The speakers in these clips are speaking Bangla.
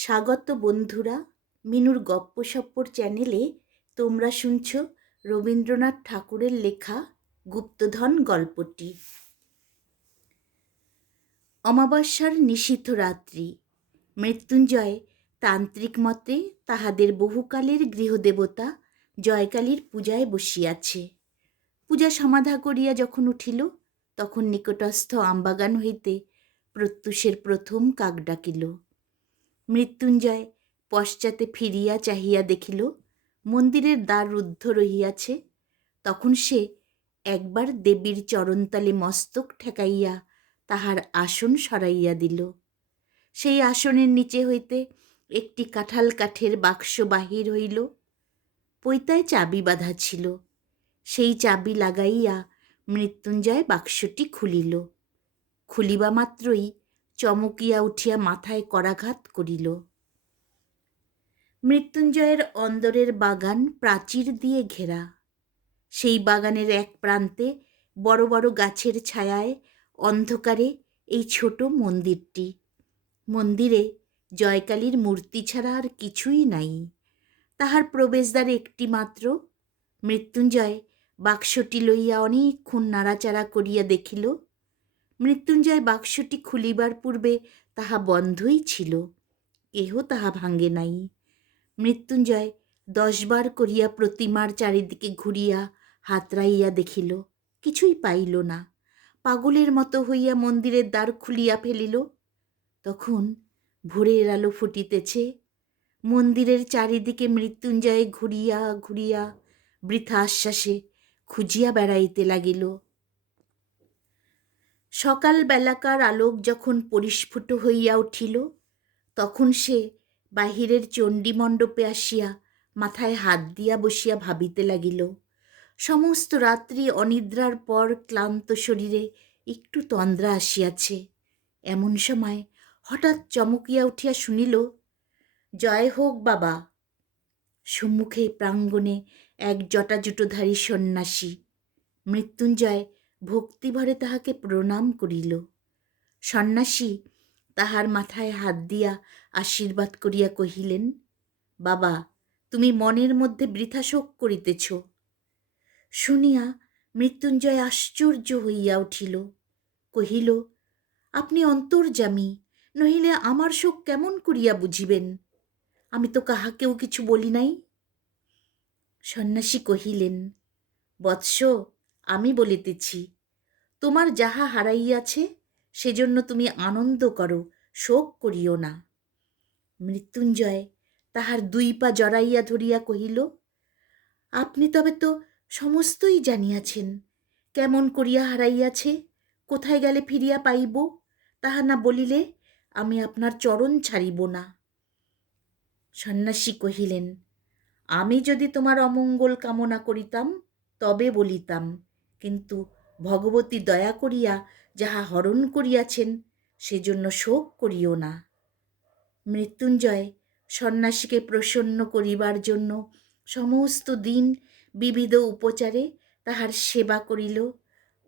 স্বাগত বন্ধুরা, মিনুর গপ্পসপ্পর চ্যানেলে তোমরা শুনছ রবীন্দ্রনাথ ঠাকুরের লেখা গুপ্তধন গল্পটি। অমাবস্যার নিশীথ রাত্রি। মৃত্যুঞ্জয় তান্ত্রিক মতে তাহাদের বহুকালের গৃহদেবতা জয়কালীর পূজায় বসিয়াছে। পূজা সমাধা করিয়া যখন উঠিল, তখন নিকটস্থ আমবাগান হইতে প্রত্যুষের প্রথম কাক ডাকিল। মৃত্যুঞ্জয় পশ্চাতে ফিরিয়া চাহিয়া দেখিল মন্দিরের দ্বার রুদ্ধ রহিয়াছে। তখন সে একবার দেবীর চরণতলে মস্তক ঠেকাইয়া তাহার আসন সরাইয়া দিল। সেই আসনের নিচে হইতে একটি কাঁঠাল কাঠের বাক্স বাহির হইল। পৈতায় চাবি বাঁধা ছিল। সেই চাবি লাগাইয়া মৃত্যুঞ্জয় বাক্সটি খুলিল। খুলিবা মাত্রই চমকিয়া উঠিয়া মাথায় করাঘাত করিল। মৃত্যুঞ্জয়ের অন্দরের বাগান প্রাচীর দিয়ে ঘেরা। সেই বাগানের এক প্রান্তে বড় বড় গাছের ছায়ায় অন্ধকারে এই ছোট মন্দিরটি। মন্দিরে জয়কালীর মূর্তি ছাড়া আর কিছুই নাই। তাহার প্রবেশদ্বার একটি মাত্র। মৃত্যুঞ্জয় বাক্সটি লইয়া অনেকক্ষণ নাড়াচাড়া করিয়া দেখিল। মৃত্যুঞ্জয় বাক্সটি খুলিবার পূর্বে তাহা বন্ধই ছিল, কেহ তাহা ভাঙে নাই। মৃত্যুঞ্জয় 10 বার করিয়া প্রতিমার চারিদিকে ঘুরিয়া হাতড়াইয়া দেখিল, কিছুই পাইল না। পাগলের মতো হইয়া মন্দিরের দ্বার খুলিয়া ফেলিল। তখন ভোরের আলো ফুটিতেছে। মন্দিরের চারিদিকে মৃত্যুঞ্জয় ঘুরিয়া ঘুরিয়া বৃথা আশ্বাসে খুঁজিয়া বেড়াইতে লাগিল। সকাল বেলাকার আলোক যখন পরিস্ফুট হইয়া উঠিল, তখন সে বাহিরের চণ্ডীমণ্ডপে আসিয়া মাথায় হাত দিয়া বসিয়া ভাবিতে লাগিল। সমস্ত রাত্রি অনিদ্রার পর ক্লান্ত শরীরে একটু তন্দ্রা আসিয়াছে। এমন সময় হঠাৎ চমকিয়া উঠিয়া শুনিল, জয় হোক বাবা। সম্মুখে প্রাঙ্গণে এক জটাজুটোধারী সন্ন্যাসী। মৃত্যুঞ্জয় ভক্তিভরে তাহাকে প্রণাম করিল। সন্ন্যাসী তাহার মাথায় হাত দিয়া আশীর্বাদ করিয়া কহিলেন, বাবা, তুমি মনের মধ্যে বৃথা শোক করিতেছ। শুনিয়া মৃত্যুঞ্জয় আশ্চর্য হইয়া উঠিল। কহিল, আপনি অন্তর্যামী, নহিলে আমার শোক কেমন করিয়া বুঝিবেন? আমি তো কাহাকেও কিছু বলি নাই। সন্ন্যাসী কহিলেন, বৎস, আমি বলিতেছি, তোমার যাহা হারাইয়াছে সেজন্য তুমি আনন্দ করো, শোক করিও না। মৃত্যুঞ্জয় তাহার 2 পা জড়াইয়া ধরিয়া কহিল, আপনি তবে তো সমস্তই জানিয়াছেন, কেমন করিয়া হারাইয়াছে, কোথায় গেলে ফিরিয়া পাইব, তাহা না বলিলে আমি আপনার চরণ ছাড়িব না। সন্ন্যাসী কহিলেন, আমি যদি তোমার অমঙ্গল কামনা করিতাম তবে বলিতাম, কিন্তু ভগবতী দয়া করিয়া যাহা হরণ করিয়াছেন সেজন্য শোক করিও না। মৃত্যুঞ্জয় সন্ন্যাসীকে প্রসন্ন করিবার জন্য সমস্ত দিন বিবিধ উপচারে তাহার সেবা করিল।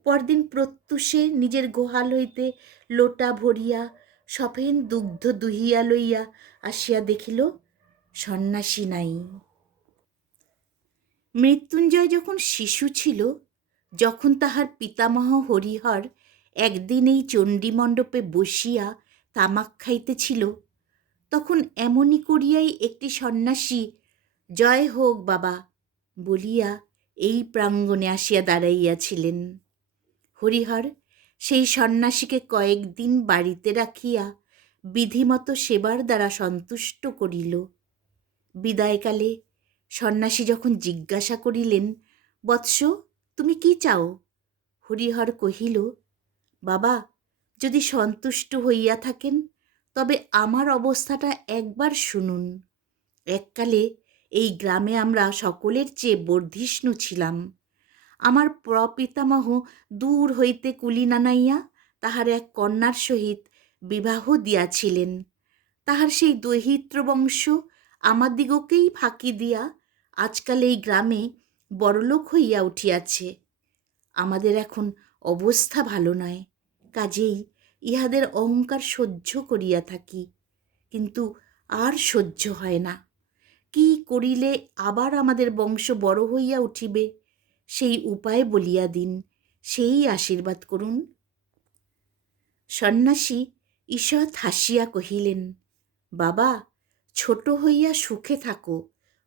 পরদিন প্রত্যুষে নিজের গোহাল হইতে লোটা ভরিয়া সফেন দুগ্ধ দুহিয়া লইয়া আসিয়া দেখিল, সন্ন্যাসী নাই। মৃত্যুঞ্জয় যখন শিশু ছিল, যখন তাহার পিতামহ হরিহর একদিন এই চণ্ডীমণ্ডপে বসিয়া তামাক খাইতেছিল, তখন এমনি করিয়াই একটি সন্ন্যাসী জয় হোক বাবা বলিয়া এই প্রাঙ্গণে আসিয়া দাঁড়াইয়াছিলেন। হরিহর সেই সন্ন্যাসীকে কয়েকদিন বাড়িতে রাখিয়া বিধিমতো সেবার দ্বারা সন্তুষ্ট করিল। বিদায়কালে সন্ন্যাসী যখন জিজ্ঞাসা করিলেন, বৎস, তুমি কি চাও? হরিহর কহিল, বাবা, যদি সন্তুষ্ট হইয়া থাকেন তবে আমার অবস্থাটা একবার শুনুন। এককালে এই গ্রামে আমরা সকলের চেয়ে বর্ধিষ্ণু ছিলাম। আমার প্রপিতামহ দূর হইতে কুলি নানাইয়া তাহার এক কন্যার সহিত বিবাহ দিয়াছিলেন। তাহার সেই দৈহিত্র বংশ আমাদিগকেই ফাঁকি দিয়া আজকাল এই গ্রামে বড়লোক হইয়া উঠিয়াছে। আমাদের এখন অবস্থা ভালো নয়, কাজেই ইহাদের অহংকার সহ্য করিয়া থাকি, কিন্তু আর সহ্য হয় না। কি করিলে আবার আমাদের বংশ বড় হইয়া উঠিবে, সেই উপায় বলিয়া দিন, সেই আশীর্বাদ করুন। সন্ন্যাসী ঈষৎ হাসিয়া কহিলেন, বাবা, ছোট হইয়া সুখে থাকো,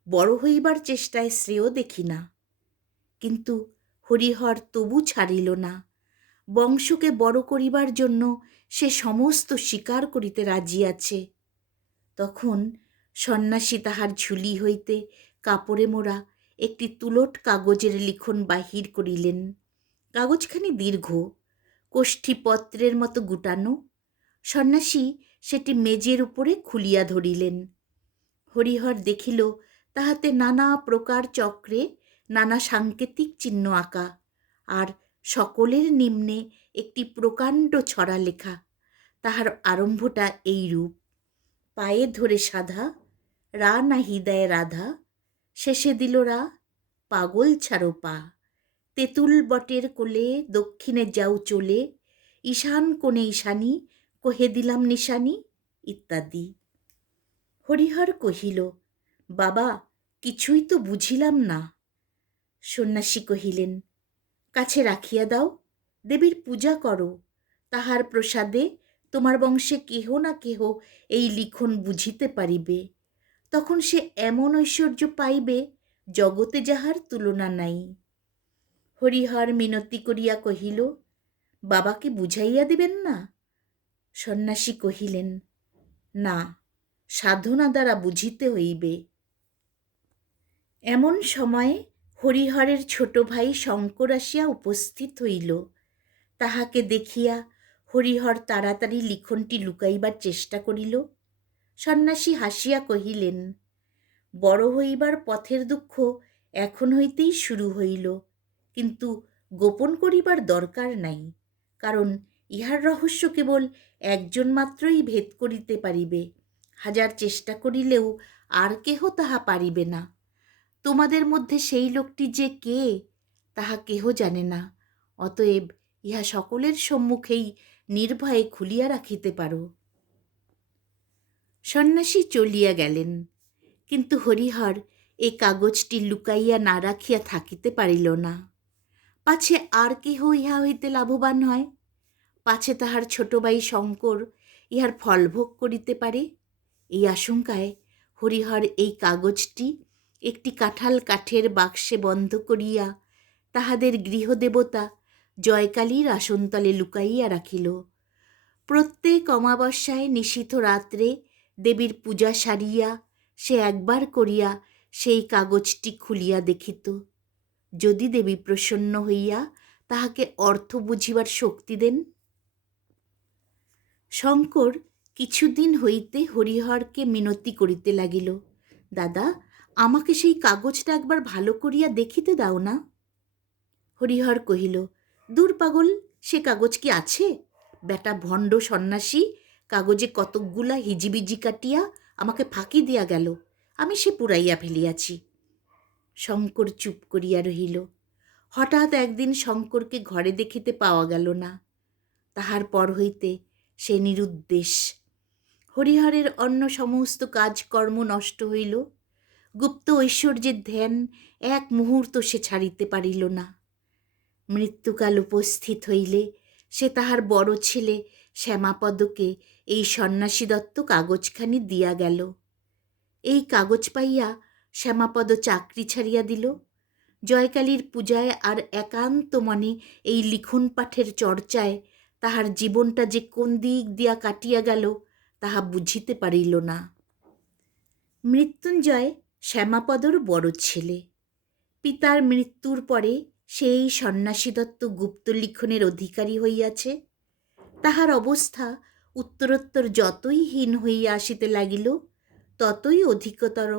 বড় হইবার চেষ্টায় শ্রেয় দেখি না। কিন্তু হরিহর তবু ছাড়িল না। বংশকে বড় করিবার জন্য সে সমস্ত স্বীকার করিতে রাজি আছে। তখন সন্ন্যাসী তাহার ঝুলি হইতে কাপড়ে মোড়া একটি তুলট কাগজের লিখন বাহির করিলেন। কাগজখানি দীর্ঘ, কোষ্ঠীপত্রের মতো গুটানো। সন্ন্যাসী সেটি মেজের উপরে খুলিয়া ধরিলেন। হরিহর দেখিল তাহাতে নানা প্রকার চক্রে নানা সাংকেতিক চিহ্ন আঁকা, আর সকলের নিম্নে একটি প্রকাণ্ড ছড়া লেখা। তাহার আরম্ভটা এইরূপ: পায়ে ধরে সাধা, রা নাহি দেয় রাধা, শেষে দিল রা, পাগল ছাড়ো পা, তেঁতুল বটের কোলে দক্ষিণে যাও চলে, ঈশান কোণে ঈশানী, কহে দিলাম নিশানী, ইত্যাদি। হরিহর কহিল, বাবা, কিছুই তো বুঝিলাম না। সন্ন্যাসী কহিলেন, কাছে রাখিয়া দাও, দেবীর পূজা করো, তাহার প্রসাদে তোমার বংশে কেহ না কেহ এই লিখন বুঝিতে পারিবে। তখন সে এমন ঐশ্বর্য পাইবে, জগতে যাহার তুলনা নাই। হরিহর মিনতি করিয়া কহিল, বাবাকে বুঝাইয়া দিবেন না? সন্ন্যাসী কহিলেন, না, সাধনা দ্বারা বুঝিতে হইবে। এমন সময়ে হরিহরের ছোট ভাই শঙ্কর আসিয়া উপস্থিত হইল। তাহাকে দেখিয়া হরিহর তাড়াতাড়ি লিখনটি লুকাইবার চেষ্টা করিল। সন্ন্যাসী হাসিয়া কহিলেন, বড় হইবার পথের দুঃখ এখন হইতেই শুরু হইল, কিন্তু গোপন করিবার দরকার নাই, কারণ ইহার রহস্য কেবল একজন মাত্রই ভেদ করিতে পারিবে। হাজার চেষ্টা করিলেও আর কেহ তাহা পারিবে না। তোমাদের মধ্যে সেই লোকটি যে কে, তাহা কেহ জানে না। অতএব ইহা সকলের সম্মুখেই নির্ভয়ে খুলিয়া রাখিতে পারো। সন্ন্যাসী চলিয়া গেলেন, কিন্তু হরিহর এই কাগজটি লুকাইয়া না রাখিয়া থাকিতে পারিল না। পাছে আর কেহ ইহা হইতে লাভবান হয়, পাছে তাহার ছোট ভাই শঙ্কর ইহার ফলভোগ করিতে পারে। এই আশঙ্কায় হরিহর এই কাগজটি একটি কাঁঠাল কাঠের বাক্সে বন্ধ করিয়া তাহাদের গৃহদেবতা জয়কালীর আসনতলে লুকাইয়া রাখিল। প্রত্যেক অমাবস্যায় নিশীথ রাত্রে দেবীর পূজা সারিয়া সে একবার করিয়া সেই কাগজটি খুলিয়া দেখিত। যদি দেবী প্রসন্ন হইয়া তাহাকে অর্থ বুঝিবার শক্তি দেন। শঙ্কর কিছুদিন হইতে হরিহরকে মিনতি করিতে লাগিল, দাদা, আমাকে সেই কাগজটা একবার ভালো করিয়া দেখিতে দাও না। হরিহর কহিল, দূর পাগল, সে কাগজ কি আছে? বেটা ভণ্ড সন্ন্যাসী কাগজে কতকগুলা হিজিবিজি কাটিয়া আমাকে ফাঁকি দিয়া গেল, আমি সে পুরাইয়া ফেলিয়াছি। শঙ্কর চুপ করিয়া রহিল। হঠাৎ একদিন শঙ্করকে ঘরে দেখিতে পাওয়া গেল না। তাহার পর হইতে সে নিরুদ্দেশ। হরিহরের অন্য সমস্ত কাজকর্ম নষ্ট হইল। গুপ্ত ঐশ্বর্যের ধ্যান এক মুহূর্ত সে ছাড়িতে পারিল না। মৃত্যুকাল উপস্থিত হইলে সে তাহার বড় ছেলে শ্যামাপদকে এই সন্ন্যাসী দত্ত কাগজখানি দিয়া গেল। এই কাগজ পাইয়া শ্যামাপদ চাকরি ছাড়িয়া দিল। জয়কালীর পূজায় আর একান্ত মনে এই লিখন পাঠের চর্চায় তাহার জীবনটা যে কোন দিক দিয়া কাটিয়া গেল তাহা বুঝিতে পারিল না। মৃত্যুঞ্জয় শ্যামাপদর বড় ছেলে। পিতার মৃত্যুর পরে সেই সন্ন্যাসী দত্ত গুপ্ত লিখনের অধিকারী হইয়াছে। তাহার অবস্থা উত্তরোত্তর যতই হীন হইয়া আসিতে লাগিল, ততই অধিকতর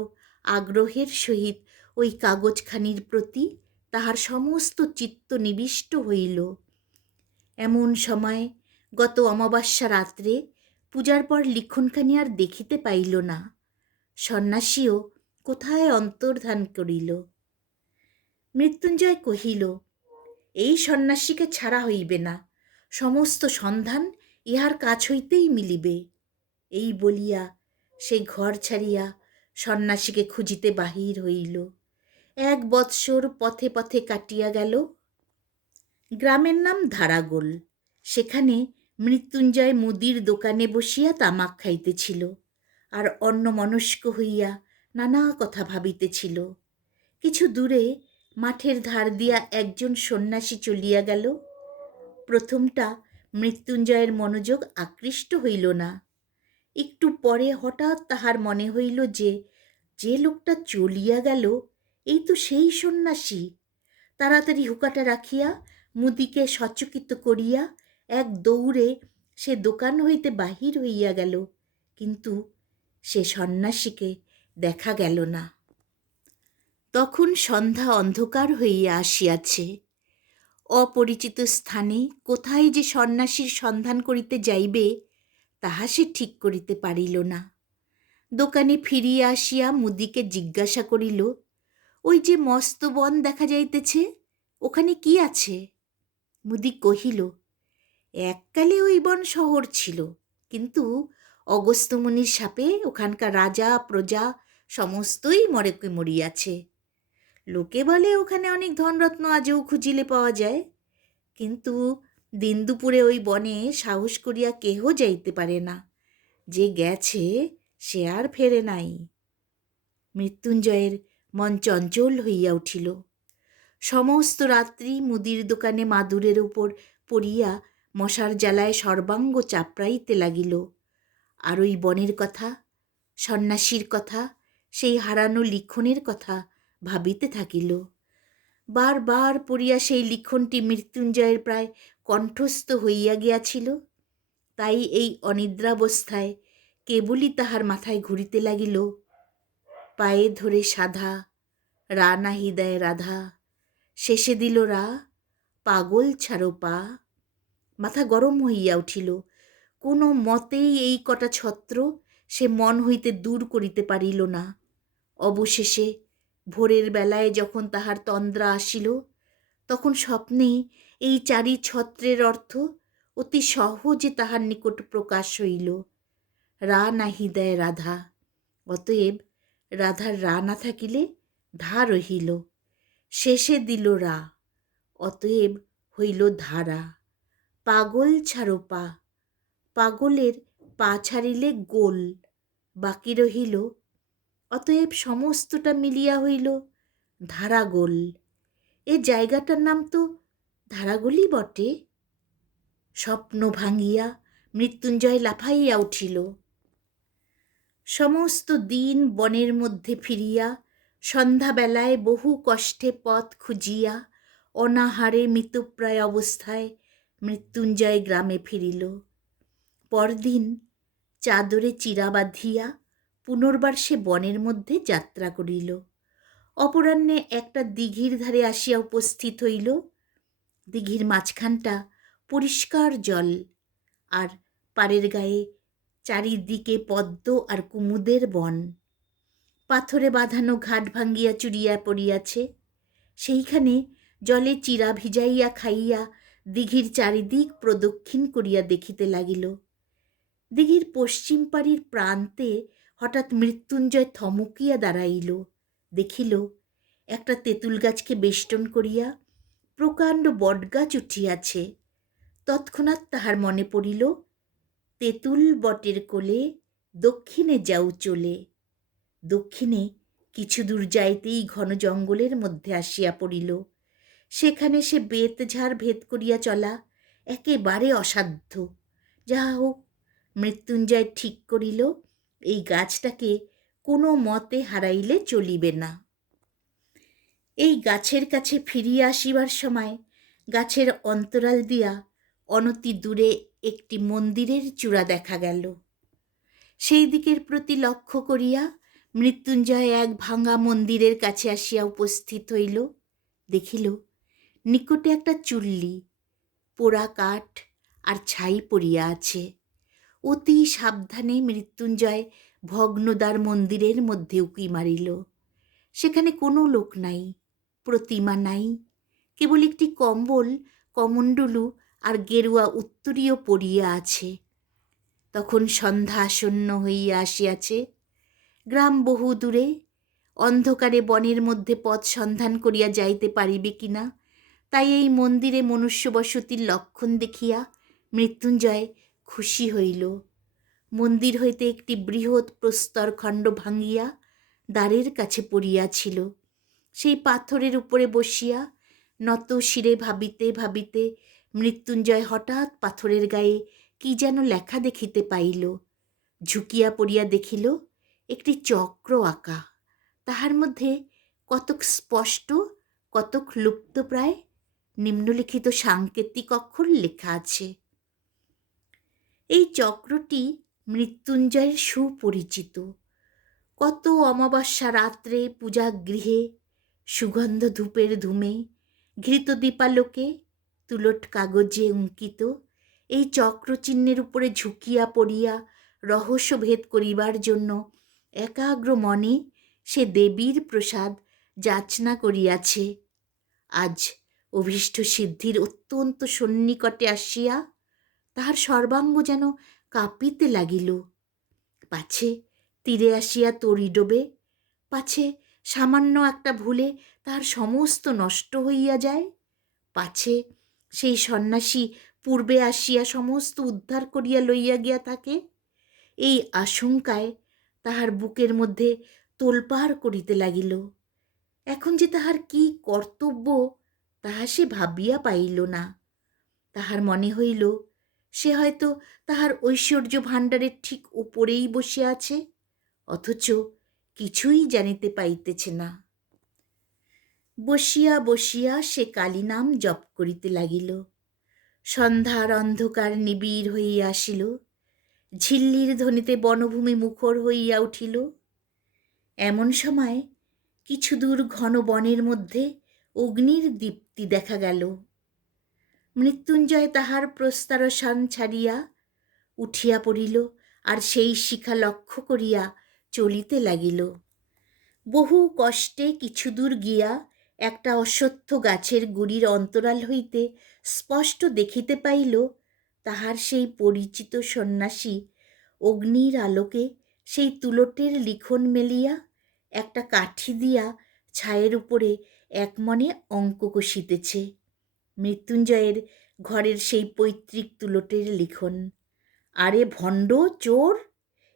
আগ্রহের সহিত ওই কাগজখানির প্রতি তাহার সমস্ত চিত্ত নিবিষ্ট হইল। এমন সময় গত অমাবস্যা রাত্রে পূজার পর লিখনখানি আর দেখিতে পাইল না। সন্ন্যাসীও কোথায় অন্তর্ধান করিল। মৃত্যুঞ্জয় কহিল, এই সন্ন্যাসীকে ছাড়া হইবে না, সমস্ত সন্ধান ইহার কাছ হইতেই মিলিবে। এই বলিয়া সেই ঘর ছাড়িয়া সন্ন্যাসীকে খুঁজিতে বাহির হইল। 1 বৎসর পথে পথে কাটিয়া গেল। গ্রামের নাম ধারাগোল। সেখানে মৃত্যুঞ্জয় মুদির দোকানে বসিয়া তামাক খাইতেছিল আর অন্যমনস্ক হইয়া নানা কথা ভাবিতেছিল। কিছু দূরে মাঠের ধার দিয়া একজন সন্ন্যাসী চলিয়া গেল। প্রথমটা মৃত্যুঞ্জয়ের মনোযোগ আকৃষ্ট হইল না। একটু পরে হঠাৎ তাহার মনে হইল যে যে লোকটা চলিয়া গেল এই তো সেই সন্ন্যাসী। তাড়াতাড়ি হুকাটা রাখিয়া মুদিকে সচকিত করিয়া এক দৌড়ে সে দোকান হইতে বাহির হইয়া গেল, কিন্তু সে সন্ন্যাসীকে দেখা গেল না। তখন সন্ধ্যা অন্ধকার হইয়া আসিয়াছে। অপরিচিত স্থানে কোথায় যে সন্ন্যাসীর সন্ধান করিতে যাইবে তাহা সে ঠিক করিতে পারিল না। দোকানে ফিরিয়া আসিয়া মুদিকে জিজ্ঞাসা করিল, ওই যে মস্ত বন দেখা যাইতেছে, ওখানে কি আছে? মুদি কহিল, এককালে ওই বন শহর ছিল, কিন্তু অগস্ত্যমুনির শাপে ওখানকার রাজা প্রজা সমস্তই মরকে মরিয়াছে। লোকে বলে ওখানে অনেক ধনরত্ন আজও খুঁজিলে পাওয়া যায়, কিন্তু দিন দুপুরে ওই বনে সাহস করিয়া কেহ যাইতে পারে না। যে গেছে সে আর ফেরে নাই। মৃত্যুঞ্জয়ের মন চঞ্চল হইয়া উঠিল। সমস্ত রাত্রি মুদির দোকানে মাদুরের উপর পড়িয়া মশার জ্বালায় সর্বাঙ্গ চাপড়াইতে লাগিল। আর ওই বনের কথা, সন্ন্যাসীর কথা, সেই হারানো লিখনের কথা ভাবিতে থাকিল। বারবার পড়িয়া সেই লিখনটি মৃত্যুঞ্জয়ের প্রায় কণ্ঠস্থ হইয়া গিয়াছিল। তাই এই অনিদ্রাবস্থায় কেবলই তাহার মাথায় ঘুরিতে লাগিল, পায়ে ধরে সাধা, রা নাহি দেয় রাধা, শেষে দিল রা, পাগল ছাড়ো পা। মাথা গরম হইয়া উঠিল। কোনো মতেই এই কটা ছত্র সে মন হইতে দূর করিতে পারিল না। অবশেষে ভোরের বেলায় যখন তাহার তন্দ্রা আসিল, তখন স্বপ্নে এই 4 ছত্রের অর্থ অতি সহজে তাহার নিকট প্রকাশ হইল। রা নাহি দেয় রাধা, অতএব রাধার রা না থাকিলে ধা রহিল। শেষে দিল রা, অতএব হইল ধারা। পাগল ছাড়ো পা, পাগলের পা ছাড়িলে গোল, বাকি রহিল, অতএব সমস্তটা মিলিয়া হইল ধারাগোল। এ জায়গাটার নাম তো ধারাগোলই বটে। স্বপ্ন ভাঙিয়া মৃত্যুঞ্জয় লাফাইয়া উঠিল। সমস্ত দিন বনের মধ্যে ফিরিয়া সন্ধ্যাবেলায় বহু কষ্টে পথ খুঁজিয়া অনাহারে মৃতপ্রায় অবস্থায় মৃত্যুঞ্জয় গ্রামে ফিরিল। পরদিন চাদরে চিরা বাঁধিয়া পুনর্বার সে বনের মধ্যে যাত্রা করিল। অপরাহ্নে একটা দিঘির ধারে আসিয়া উপস্থিত হইল। দিঘির মাঝখানটা পরিষ্কার জল, আর পাড়ের গায়ে চারিদিকে পদ্ম আর কুমুদের বন। পাথরে বাঁধানো ঘাট ভাঙ্গিয়া চুরিয়া পড়িয়াছে। সেইখানে জলে চিরা ভিজাইয়া খাইয়া দিঘির চারিদিক প্রদক্ষিণ করিয়া দেখিতে লাগিল। দিঘির পশ্চিম পাড়ির প্রান্তে হঠাৎ মৃত্যুঞ্জয় থমকিয়া দাঁড়াইল। দেখিল একটা তেঁতুল গাছকে বেষ্টন করিয়া প্রকাণ্ড বটগাছ উঠিয়াছে। তৎক্ষণাৎ তাহার মনে পড়িল, তেঁতুল বটের কোলে দক্ষিণে যাও চলে। দক্ষিণে কিছু দূর যাইতেই ঘন জঙ্গলের মধ্যে আসিয়া পড়িল। সেখানে সে বেতঝাড় ভেদ করিয়া চলা একেবারে অসাধ্য। যাহা হোক, মৃত্যুঞ্জয় ঠিক করিল এই গাছটাকে কোনো মতে হারাইলে চলিবে না। এই গাছের কাছে ফিরিয়া আসিবার সময় গাছের অন্তরাল দিয়া অনতি দূরে একটি মন্দিরের চূড়া দেখা গেল। সেই দিকের প্রতি লক্ষ্য করিয়া মৃত্যুঞ্জয় এক ভাঙা মন্দিরের কাছে আসিয়া উপস্থিত হইল। দেখিল নিকটে একটা চুল্লি, পোড়া কাঠ আর ছাই পড়িয়া আছে। অতি সাবধানে মৃত্যুঞ্জয় ভগ্নদ্বার মন্দিরের মধ্যে উঁকি মারিল। সেখানে কোনো লোক নাই, প্রতিমা নাই, কেবল একটি কম্বল, কমণ্ডলু আর গেরুয়া উত্তরীয় পড়িয়া আছে। তখন সন্ধ্যা আসন্ন হইয়া আসিয়াছে। গ্রাম বহু দূরে। অন্ধকারে বনের মধ্যে পথ সন্ধান করিয়া যাইতে পারিবে কিনা, তাই এই মন্দিরে মনুষ্য বসতির লক্ষণ দেখিয়া মৃত্যুঞ্জয় খুশি হইল। মন্দির হইতে একটি বৃহৎ প্রস্তরখণ্ড ভাঙিয়া দ্বারের কাছে পড়িয়াছিল। সেই পাথরের উপরে বসিয়া নত শিরে ভাবিতে ভাবিতে মৃত্যুঞ্জয় হঠাৎ পাথরের গায়ে কি যেন লেখা দেখিতে পাইল। ঝুঁকিয়া পড়িয়া দেখিল একটি চক্র আঁকা। তাহার মধ্যে কতক স্পষ্ট, কতক লুপ্তপ্রায় নিম্নলিখিত সাংকেতিক অক্ষর লেখা আছে। এই চক্রটি মৃত্যুঞ্জয়ের সুপরিচিত। কত অমাবস্যা রাত্রে পূজাগৃহে সুগন্ধ ধূপের ধূমে ঘৃত দীপালোকে তুলট কাগজে অঙ্কিত এই চক্রচিহ্নের উপরে ঝুঁকিয়া পড়িয়া রহস্যভেদ করিবার জন্য একাগ্র মনে সে দেবীর প্রসাদ যাচনা করিয়াছে। আজ অভীষ্ট সিদ্ধির অত্যন্ত সন্নিকটে আসিয়া তাহার সর্বাঙ্গ যেন কাঁপিতে লাগিল। পাছে তীরে আসিয়া তরি ডোবে, পাছে সামান্য একটা ভুলে তাহার সমস্ত নষ্ট হইয়া যায়, পাছে সেই সন্ন্যাসী পূর্বে আসিয়া সমস্ত উদ্ধার করিয়া লইয়া গিয়া থাকে। এই আশঙ্কায় তাহার বুকের মধ্যে তোলপাড় করিতে লাগিল। এখন যে তাহার কি কর্তব্য তাহা সে ভাবিয়া পাইল না। তাহার মনে হইল সে হয়তো তাহার ঐশ্বর্য ভাণ্ডারের ঠিক উপরেই বসে আছে, অথচ কিছুই জানিতে পাইতেছে না। বসিয়া বসিয়া সে কালী নাম জপ করিতে লাগিল। সন্ধ্যার অন্ধকার নিবিড় হইয়া আসিল। ঝিল্লির ধ্বনিতে বনভূমি মুখর হইয়া উঠিল। এমন সময় কিছু দূর ঘন বনের মধ্যে অগ্নির দীপ্তি দেখা গেল। মৃত্যুঞ্জয় তাহার প্রস্তারসান ছাড়িয়া উঠিয়া পড়িল আর সেই শিখা লক্ষ্য করিয়া চলিতে লাগিল। বহু কষ্টে কিছু দূর গিয়া একটা অশ্বত্থ গাছের গুড়ির অন্তরাল হইতে স্পষ্ট দেখিতে পাইল তাহার সেই পরিচিত সন্ন্যাসী অগ্নির আলোকে সেই তুলটের লিখন মেলিয়া একটা কাঠি দিয়া ছায়ের উপরে একমনে অঙ্ক কষিতেছে। মৃত্যুঞ্জয়ের ঘরের সেই পৈতৃক তুলটের লিখন। আরে ভণ্ড চোর!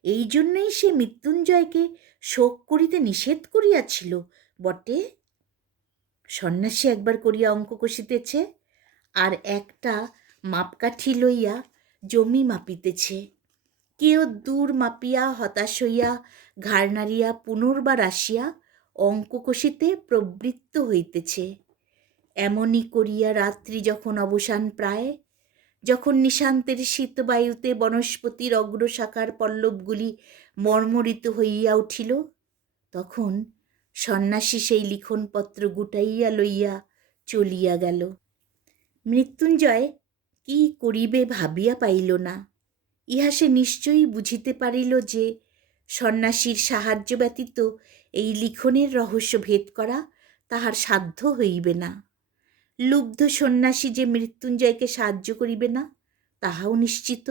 এই জন্যই সে মৃত্যুঞ্জয়কে শোক করিতে নিষেধ করিয়াছিল বটে। সন্ন্যাসী একবার করিয়া অঙ্ক কষিতেছে আর একটা মাপকাঠি লইয়া জমি মাপিতেছে। কেউ দূর মাপিয়া হতাশ হইয়া ঘাড় নাড়িয়া পুনর্বার আসিয়া অঙ্ক কষিতে প্রবৃত্ত হইতেছে। এমনি করিয়া রাত্রি যখন অবসান প্রায়, যখন নিশান্তের শীতবায়ুতে বনস্পতির অগ্রশাখার পল্লবগুলি মর্মরিত হইয়া উঠিল, তখন সন্ন্যাসী সেই লিখনপত্র গুটাইয়া লইয়া চলিয়া গেল। মৃত্যুঞ্জয় কি করিবে ভাবিয়া পাইল না। ইহা সে নিশ্চয়ই বুঝিতে পারিল যে সন্ন্যাসীর সাহায্য ব্যতীত এই লিখনের রহস্য ভেদ করা তাহার সাধ্য হইবে না। লুব্ধ সন্ন্যাসী যে মৃত্যুঞ্জয়কে সাহায্য করিবে না তাহাও নিশ্চিত।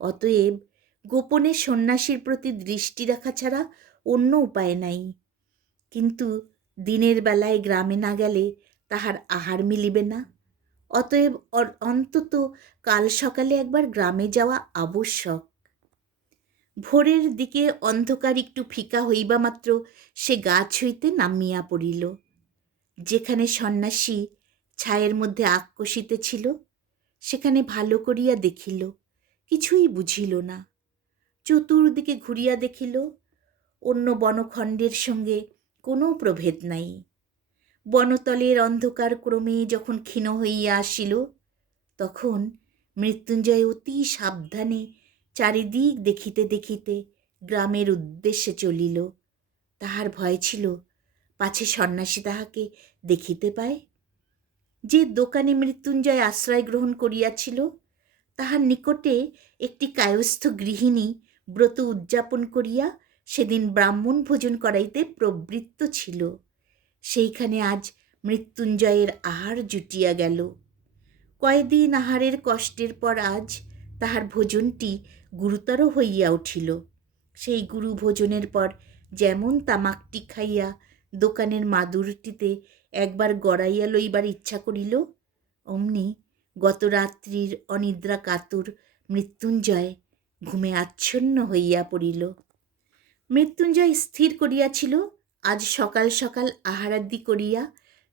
অতএব গোপনে সন্ন্যাসীর প্রতি দৃষ্টি রাখা ছাড়া অন্য উপায় নাই। কিন্তু দিনের বেলায় গ্রামে না গেলে তাহার আহার মিলিবে না। অতএব অন্তত কাল সকালে একবার গ্রামে যাওয়া আবশ্যক। ভোরের দিকে অন্ধকার একটু ফিকা হইবা মাত্র সে গাছ হইতে নামিয়া পড়িল। যেখানে সন্ন্যাসী ছায়ের মধ্যে আগ কষিতেছিল সেখানে ভালো করিয়া দেখিল, কিছুই বুঝিল না। চতুর্দিকে ঘুরিয়া দেখিল, অন্য বনখণ্ডের সঙ্গে কোনো প্রভেদ নাই। বনতলের অন্ধকার ক্রমে যখন ক্ষীণ হইয়া আসিল, তখন মৃত্যুঞ্জয় অতি সাবধানে চারিদিক দেখিতে দেখিতে গ্রামের উদ্দেশ্যে চলিল। তাহার ভয় ছিল পাছে সন্ন্যাসী তাহাকে দেখিতে পায়। যে দোকানে মৃত্যুঞ্জয় আশ্রয় গ্রহণ করিয়াছিল তাহার নিকটে একটি কায়স্থ গৃহিণী ব্রত উদযাপন করিয়া সেদিন ব্রাহ্মণ ভোজন করাইতে প্রবৃত্ত ছিল। সেইখানে আজ মৃত্যুঞ্জয়ের আহার জুটিয়া গেল। কয়দিন আহারের কষ্টের পর আজ তাহার ভোজনটি গুরুতর হইয়া উঠিল। সেই গুরু ভোজনের পর যেমন তামাকটি খাইয়া দোকানের মাদুরটিতে একবার গড়াইয়া লইবার ইচ্ছা করিল, অমনি গত রাত্রির অনিদ্রা কাতর মৃত্যুঞ্জয় ঘুমে আচ্ছন্ন হইয়া পড়িল। মৃত্যুঞ্জয় স্থির করিয়াছিল আজ সকাল সকাল আহারাদি করিয়া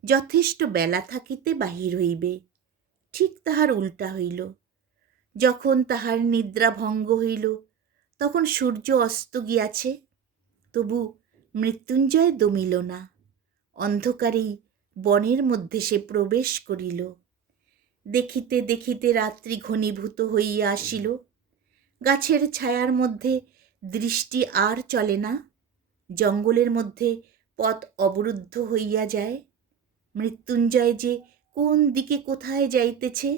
যথেষ্ট বেলা থাকিতে বাহির হইবে। ঠিক তাহার উল্টা হইল। যখন তাহার নিদ্রা ভঙ্গ হইল তখন সূর্য অস্ত গিয়াছে, তবু মৃত্যুঞ্জয় দমিল না। অন্ধকারেই বনের মধ্যে সে প্রবেশ করিল। দেখিতে দেখিতে রাত্রি ঘনীভূত হইয়া আসিল। গাছের ছায়ার মধ্যে দৃষ্টি আর চলে না। জঙ্গলের মধ্যে পথ অবরুদ্ধ হইয়া যায়। মৃত্যুঞ্জয় যে কোন দিকে কোথায় যাইতেছে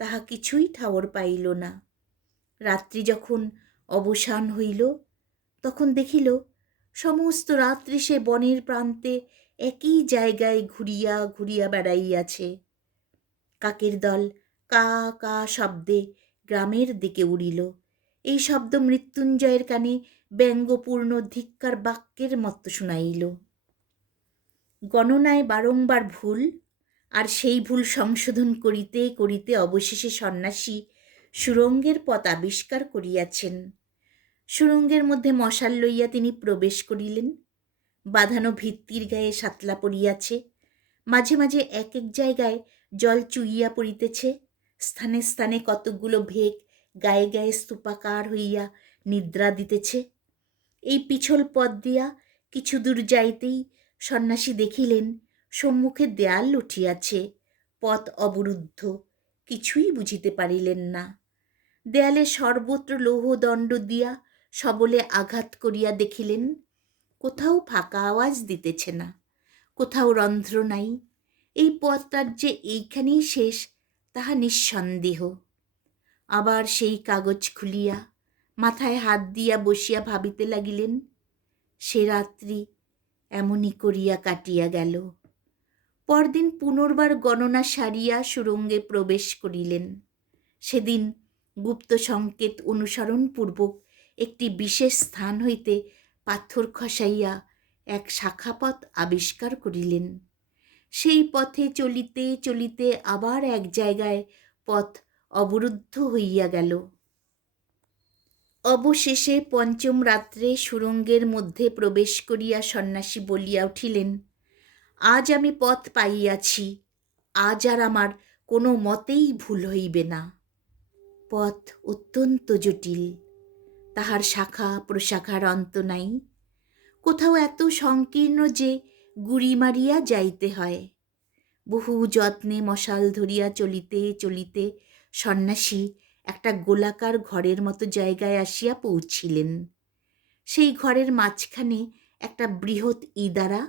তাহা কিছুই ঠাওর পাইল না। রাত্রি যখন অবসান হইল তখন দেখিল সমস্ত রাত্রি সে বনের প্রান্তে একই জায়গায় ঘুরিয়া ঘুরিয়া বেড়াইয়াছে। কাকের দল কা কা শব্দে গ্রামের দিকে উড়িল। এই শব্দ মৃত্যুঞ্জয়ের কানে ব্যঙ্গপূর্ণ ধিক্কার বাক্যের মতো শুনাইল। গণনায় বারংবার ভুল, আর সেই ভুল সংশোধন করিতে করিতে অবশেষে সন্ন্যাসী সুরঙ্গের পথ আবিষ্কার করিয়াছেন। সুরঙ্গের মধ্যে মশাল লইয়া তিনি প্রবেশ করিলেন। বাঁধানো ভিত্তির গায়ে সাতলা পড়িয়াছে। মাঝে মাঝে এক এক জায়গায় জল চুইয়া পড়িতেছে। স্থানে স্থানে কতকগুলো ভেক গায়ে গায়ে স্তূপাকার হইয়া নিদ্রা দিতেছে। এই পিছল পথ দিয়া কিছু দূর যাইতেই সন্ন্যাসী দেখিলেন সম্মুখে দেয়াল উঠিয়াছে, পথ অবরুদ্ধ। কিছুই বুঝিতে পারিলেন না। দেয়ালে সর্বত্র লৌহদণ্ড দিয়া সবলে আঘাত করিয়া দেখিলেন কোথাও ফাঁকা আওয়াজ দিতেছে না, কোথাও রন্ধ্র নাই। এই পথটার যে এইখানেই শেষ তাহা নিঃসন্দেহ। আবার সেই কাগজ খুলিয়া মাথায় হাত দিয়া বসিয়া ভাবিতে লাগিলেন, সে রাত্রি এমনি করিয়া কাটিয়া গেল। পরদিন পুনর্বার গণনা সারিয়া সুরঙ্গে প্রবেশ করিলেন। সেদিন গুপ্ত সংকেত অনুসরণপূর্বক একটি বিশেষ স্থান হইতে পাথর খসাইয়া এক শাখাপথ আবিষ্কার করিলেন। সেই পথে চলিতে চলিতে আবার এক জায়গায় পথ অবরুদ্ধ হইয়া গেল। অবশেষে পঞ্চম রাত্রে সুরঙ্গের মধ্যে প্রবেশ করিয়া সন্ন্যাসী বলিয়া উঠিলেন, আজ আমি পথ পাইয়াছি, আজ আর আমার কোনো মতেই ভুল হইবে না। পথ অত্যন্ত জটিল, তাহার শাখা প্রশাখার অন্ত নাই। কোথাও এত সংকীর্ণ যে গুড়ি মারিয়া যাইতে হয়। বহু যত্নে মশাল ধরিয়া চলিতে চলিতে সন্ন্যাসী একটা গোলাকার ঘরের মতো জায়গায় আসিয়া পৌঁছিলেন। সেই ঘরের মাঝখানে একটা বৃহৎ ইদারা।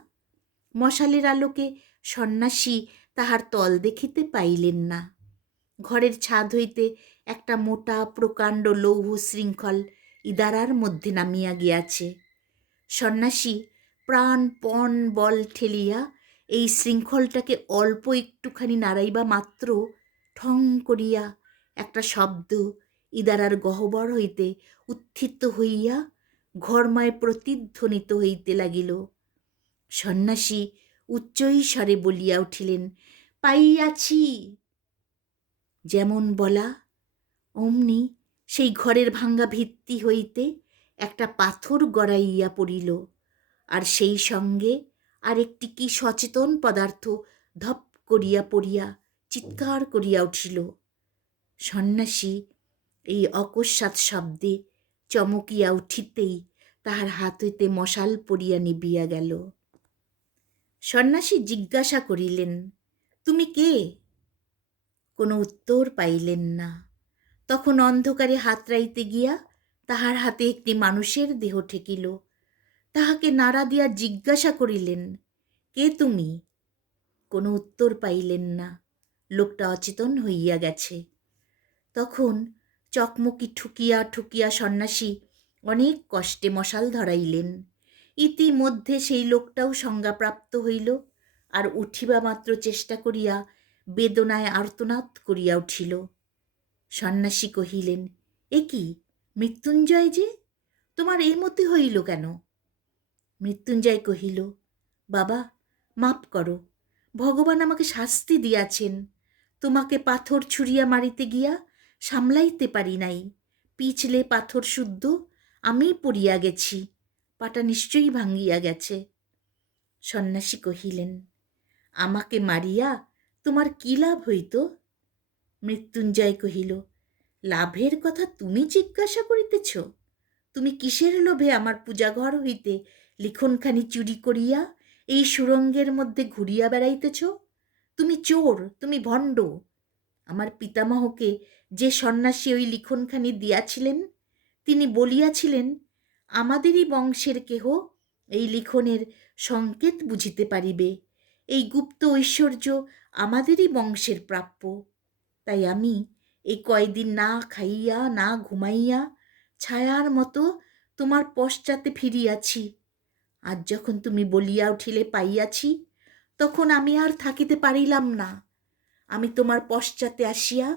মশালের আলোকে সন্ন্যাসী তাহার তল দেখিতে পাইলেন না। ঘরের ছাদ হইতে একটা মোটা প্রকাণ্ড লৌহ শৃঙ্খল ইদারার মধ্যে নামিয়া গিয়াছে। সন্ন্যাসী প্রাণপণ বল ঠেলিয়া এই শৃঙ্খলটাকে অল্প একটুখানি নাড়াইবা মাত্র ঠং করিয়া একটা শব্দ ইদারার গহ্বর হইতে উত্থিত হইয়া ঘরময় প্রতিধ্বনিত হইতে লাগিল। সন্ন্যাসী উচ্চৈঃস্বরে বলিয়া উঠিলেন, পাইয়াছি। যেমন বলা অমনি সেই ঘরের ভাঙ্গা ভিত্তি হইতে একটা পাথর গড়াইয়া পড়িল, আর সেই সঙ্গে আর একটি কি সচেতন পদার্থ ধপ করিয়া পড়িয়া চিৎকার করিয়া উঠিল। সন্ন্যাসী এই অকস্মাৎ শব্দে চমকিয়া উঠিতেই তাহার হাত হইতে মশাল পড়িয়া নিবিয়া গেল। সন্ন্যাসী জিজ্ঞাসা করিলেন, তুমি কে? কোনো উত্তর পাইলেন না। তখন অন্ধকারে হাতড়াইতে গিয়া তাহার হাতে একটি মানুষের দেহ ঠেকিল। তাহাকে নাড়া দিয়া জিজ্ঞাসা করিলেন, কে তুমি? কোনো উত্তর পাইলেন না। লোকটা অচেতন হইয়া গেছে। তখন চকমকি ঠুকিয়া ঠুকিয়া সন্ন্যাসী অনেক কষ্টে মশাল ধরাইলেন। ইতিমধ্যে সেই লোকটাও সংজ্ঞাপ্রাপ্ত হইল, আর উঠিবা মাত্র চেষ্টা করিয়া বেদনায় আর্তনাদ করিয়া উঠিল। সন্ন্যাসী কহিলেন, এ কি, মৃত্যুঞ্জয় যে, তোমার এই মতে হইল কেন? মৃত্যুঞ্জয় কহিল, বাবা, মাপ করো, ভগবান আমাকে শাস্তি দিয়াছেন। তোমাকে পাথর ছুঁড়িয়া মারিতে গিয়া সামলাইতে পারি নাই, পিছলে পাথর শুদ্ধ আমি পড়িয়া গেছি, পাটা নিশ্চয়ই ভাঙ্গিয়া গেছে। সন্ন্যাসী কহিলেন, আমাকে মারিয়া তোমার কি লাভ হইত? মৃত্যুঞ্জয় কহিল, লাভের কথা তুমি জিজ্ঞাসা করিতেছ? তুমি কিসের লোভে আমার পূজাঘর হইতে লিখনখানি চুরি করিয়া এই সুরঙ্গের মধ্যে ঘুরিয়া বেড়াইতেছ? তুমি চোর, তুমি ভণ্ড। আমার পিতামহকে যে সন্ন্যাসী ওই লিখনখানি দিয়াছিলেন, তিনি বলিয়াছিলেন, আমাদেরই বংশের কেহ এই লিখনের সংকেত বুঝিতে পারিবে, এই গুপ্ত ঐশ্বর্য আমাদেরই বংশের প্রাপ্য। তাই আমি এই কয়দিন না খাইয়া না ঘুমাইয়া ছায়ার মতো তোমার পশ্চাতে ফিরিয়াছি। আজ যখন তুমি বলিয়া উঠিলে পাইয়াছি, তখন আমি আর থাকিতে পারিলাম না। আমি তোমার পশ্চাতে আসিয়া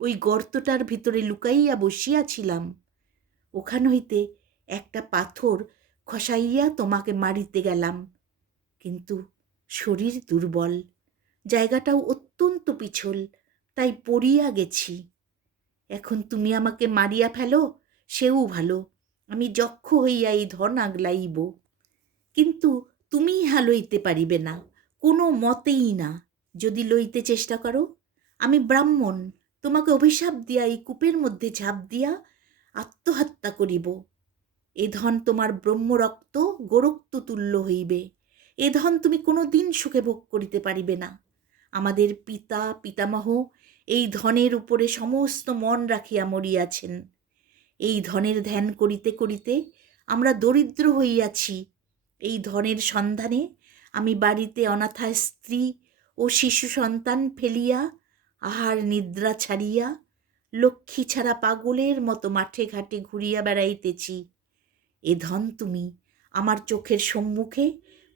ওই গর্তটার ভিতরে লুকাইয়া বসিয়াছিলাম। ওখান হইতে একটা পাথর খসাইয়া তোমাকে মারিতে গেলাম, কিন্তু শরীর দুর্বল, জায়গাটাও অত্যন্ত পিছল, তাই পড়িয়া গেছি। এখন তুমি আমাকে মারিয়া ফেলো, সেও ভালো, আমি যক্ষ হইয়া এই ধন আগলাইব। কিন্তু তুমি ইহা লইতে পারিবে না, কোনো মতেই না। যদি লইতে চেষ্টা করো, আমি ব্রাহ্মণ, তোমাকে অভিশাপ দিয়া এই কূপের মধ্যে ঝাঁপ দিয়া আত্মহত্যা করিব। এ ধন তোমার ব্রহ্মরক্ত গোরক্ত তুল্য হইবে। এ ধন তুমি কোনো দিন সুখে ভোগ করিতে পারিবে না। আমাদের পিতা পিতামহ এই ধনের উপরে সমস্ত মন রাখিয়া মরিয়াছেন। এই ধনের ধ্যান করিতে করিতে আমরা দরিদ্র হইয়াছি। এই ধনের সন্ধানে আমি বাড়িতে অনাথা স্ত্রী ও শিশু সন্তান ফেলিয়া, আহার নিদ্রা ছাড়িয়া, লক্ষ্মী ছাড়া পাগলের মতো মাঠে ঘাটে ঘুরিয়া বেড়াইতেছি। এ ধন তুমি আমার চোখের সম্মুখে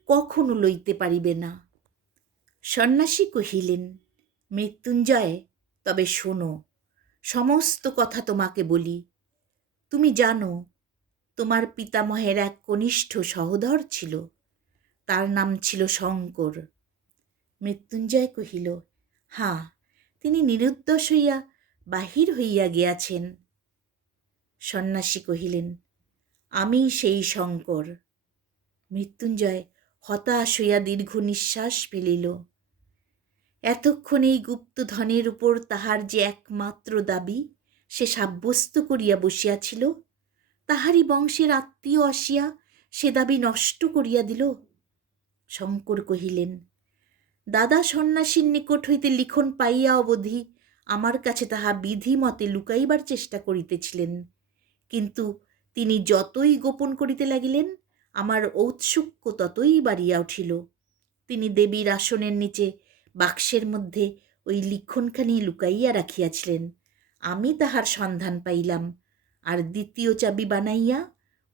কখনো লইতে পারিবে না। সন্ন্যাসী কহিলেন, মৃত্যুঞ্জয়, তবে শোনো, সমস্ত কথা তোমাকে বলি। তুমি জানো, তোমার পিতামহের এক কনিষ্ঠ সহোদর ছিল, তার নাম ছিল শঙ্কর। মৃত্যুঞ্জয় কহিল, হাঁ, তিনি নিরুদ্দেশ হইয়া বাহির হইয়া গিয়াছেন। সন্ন্যাসী কহিলেন, আমি সেই শঙ্কর। মৃত্যুঞ্জয় হতাশ হইয়া দীর্ঘ নিঃশ্বাস ফেলিল। এতক্ষণ এই গুপ্তধনের উপর তাহার যে একমাত্র দাবি সে সাব্যস্ত করিয়া বসিয়াছিল, তাহারই বংশের আত্মীয় আসিয়া সে দাবি নষ্ট করিয়া দিল। শঙ্কর কহিলেন, দাদা সন্ন্যাসীর নিকট হইতে লিখন পাইয়া অবধি আমার কাছে তাহা বিধি মতে লুকাইবার চেষ্টা করিতেছিলেন, কিন্তু তিনি যতই গোপন করিতে লাগিলেন, আমার ঔৎসুক্য ততই বাড়িয়া উঠিল। তিনি দেবীর আসনের নিচে বাক্সের মধ্যে ওই লিখনখানি লুকাইয়া রাখিয়াছিলেন। আমি তাহার সন্ধান পাইলাম, আর দ্বিতীয় চাবি বানাইয়া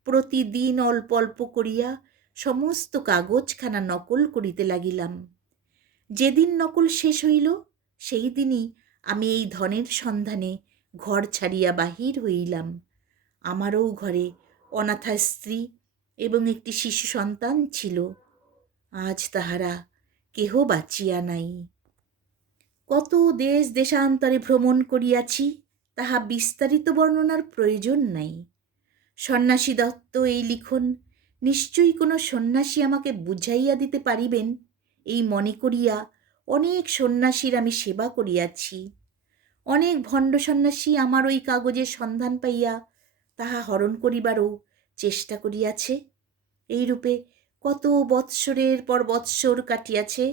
প্রতিদিন অল্প অল্প করিয়া সমস্ত কাগজখানা নকল করিতে লাগিলাম। যেদিন নকল শেষ হইল, সেই দিনই আমি এই ধনের সন্ধানে ঘর ছাড়িয়া বাহির হইলাম। আমারও ঘরে অনাথা স্ত্রী এবং একটি শিশু সন্তান ছিল। আজ তাহারা কেহ বাঁচিয়া নাই। কত দেশ দেশান্তরে ভ্রমণ করিয়াছি, তাহা বিস্তারিত বর্ণনার প্রয়োজন নাই। সন্ন্যাসী দত্ত এই লিখন নিশ্চয়ই কোনো সন্ন্যাসী আমাকে বুঝাইয়া দিতে পারিবেন, এই মনে করিয়া অনেক সন্ন্যাসীর আমি সেবা করিয়াছি। অনেক ভণ্ড সন্ন্যাসী আমার ওই কাগজের সন্ধান পাইয়া তাহা হরণ করিবারও চেষ্টা করিয়াছে। এইরূপে কত বৎসরের পর বৎসর কাটিয়াছে।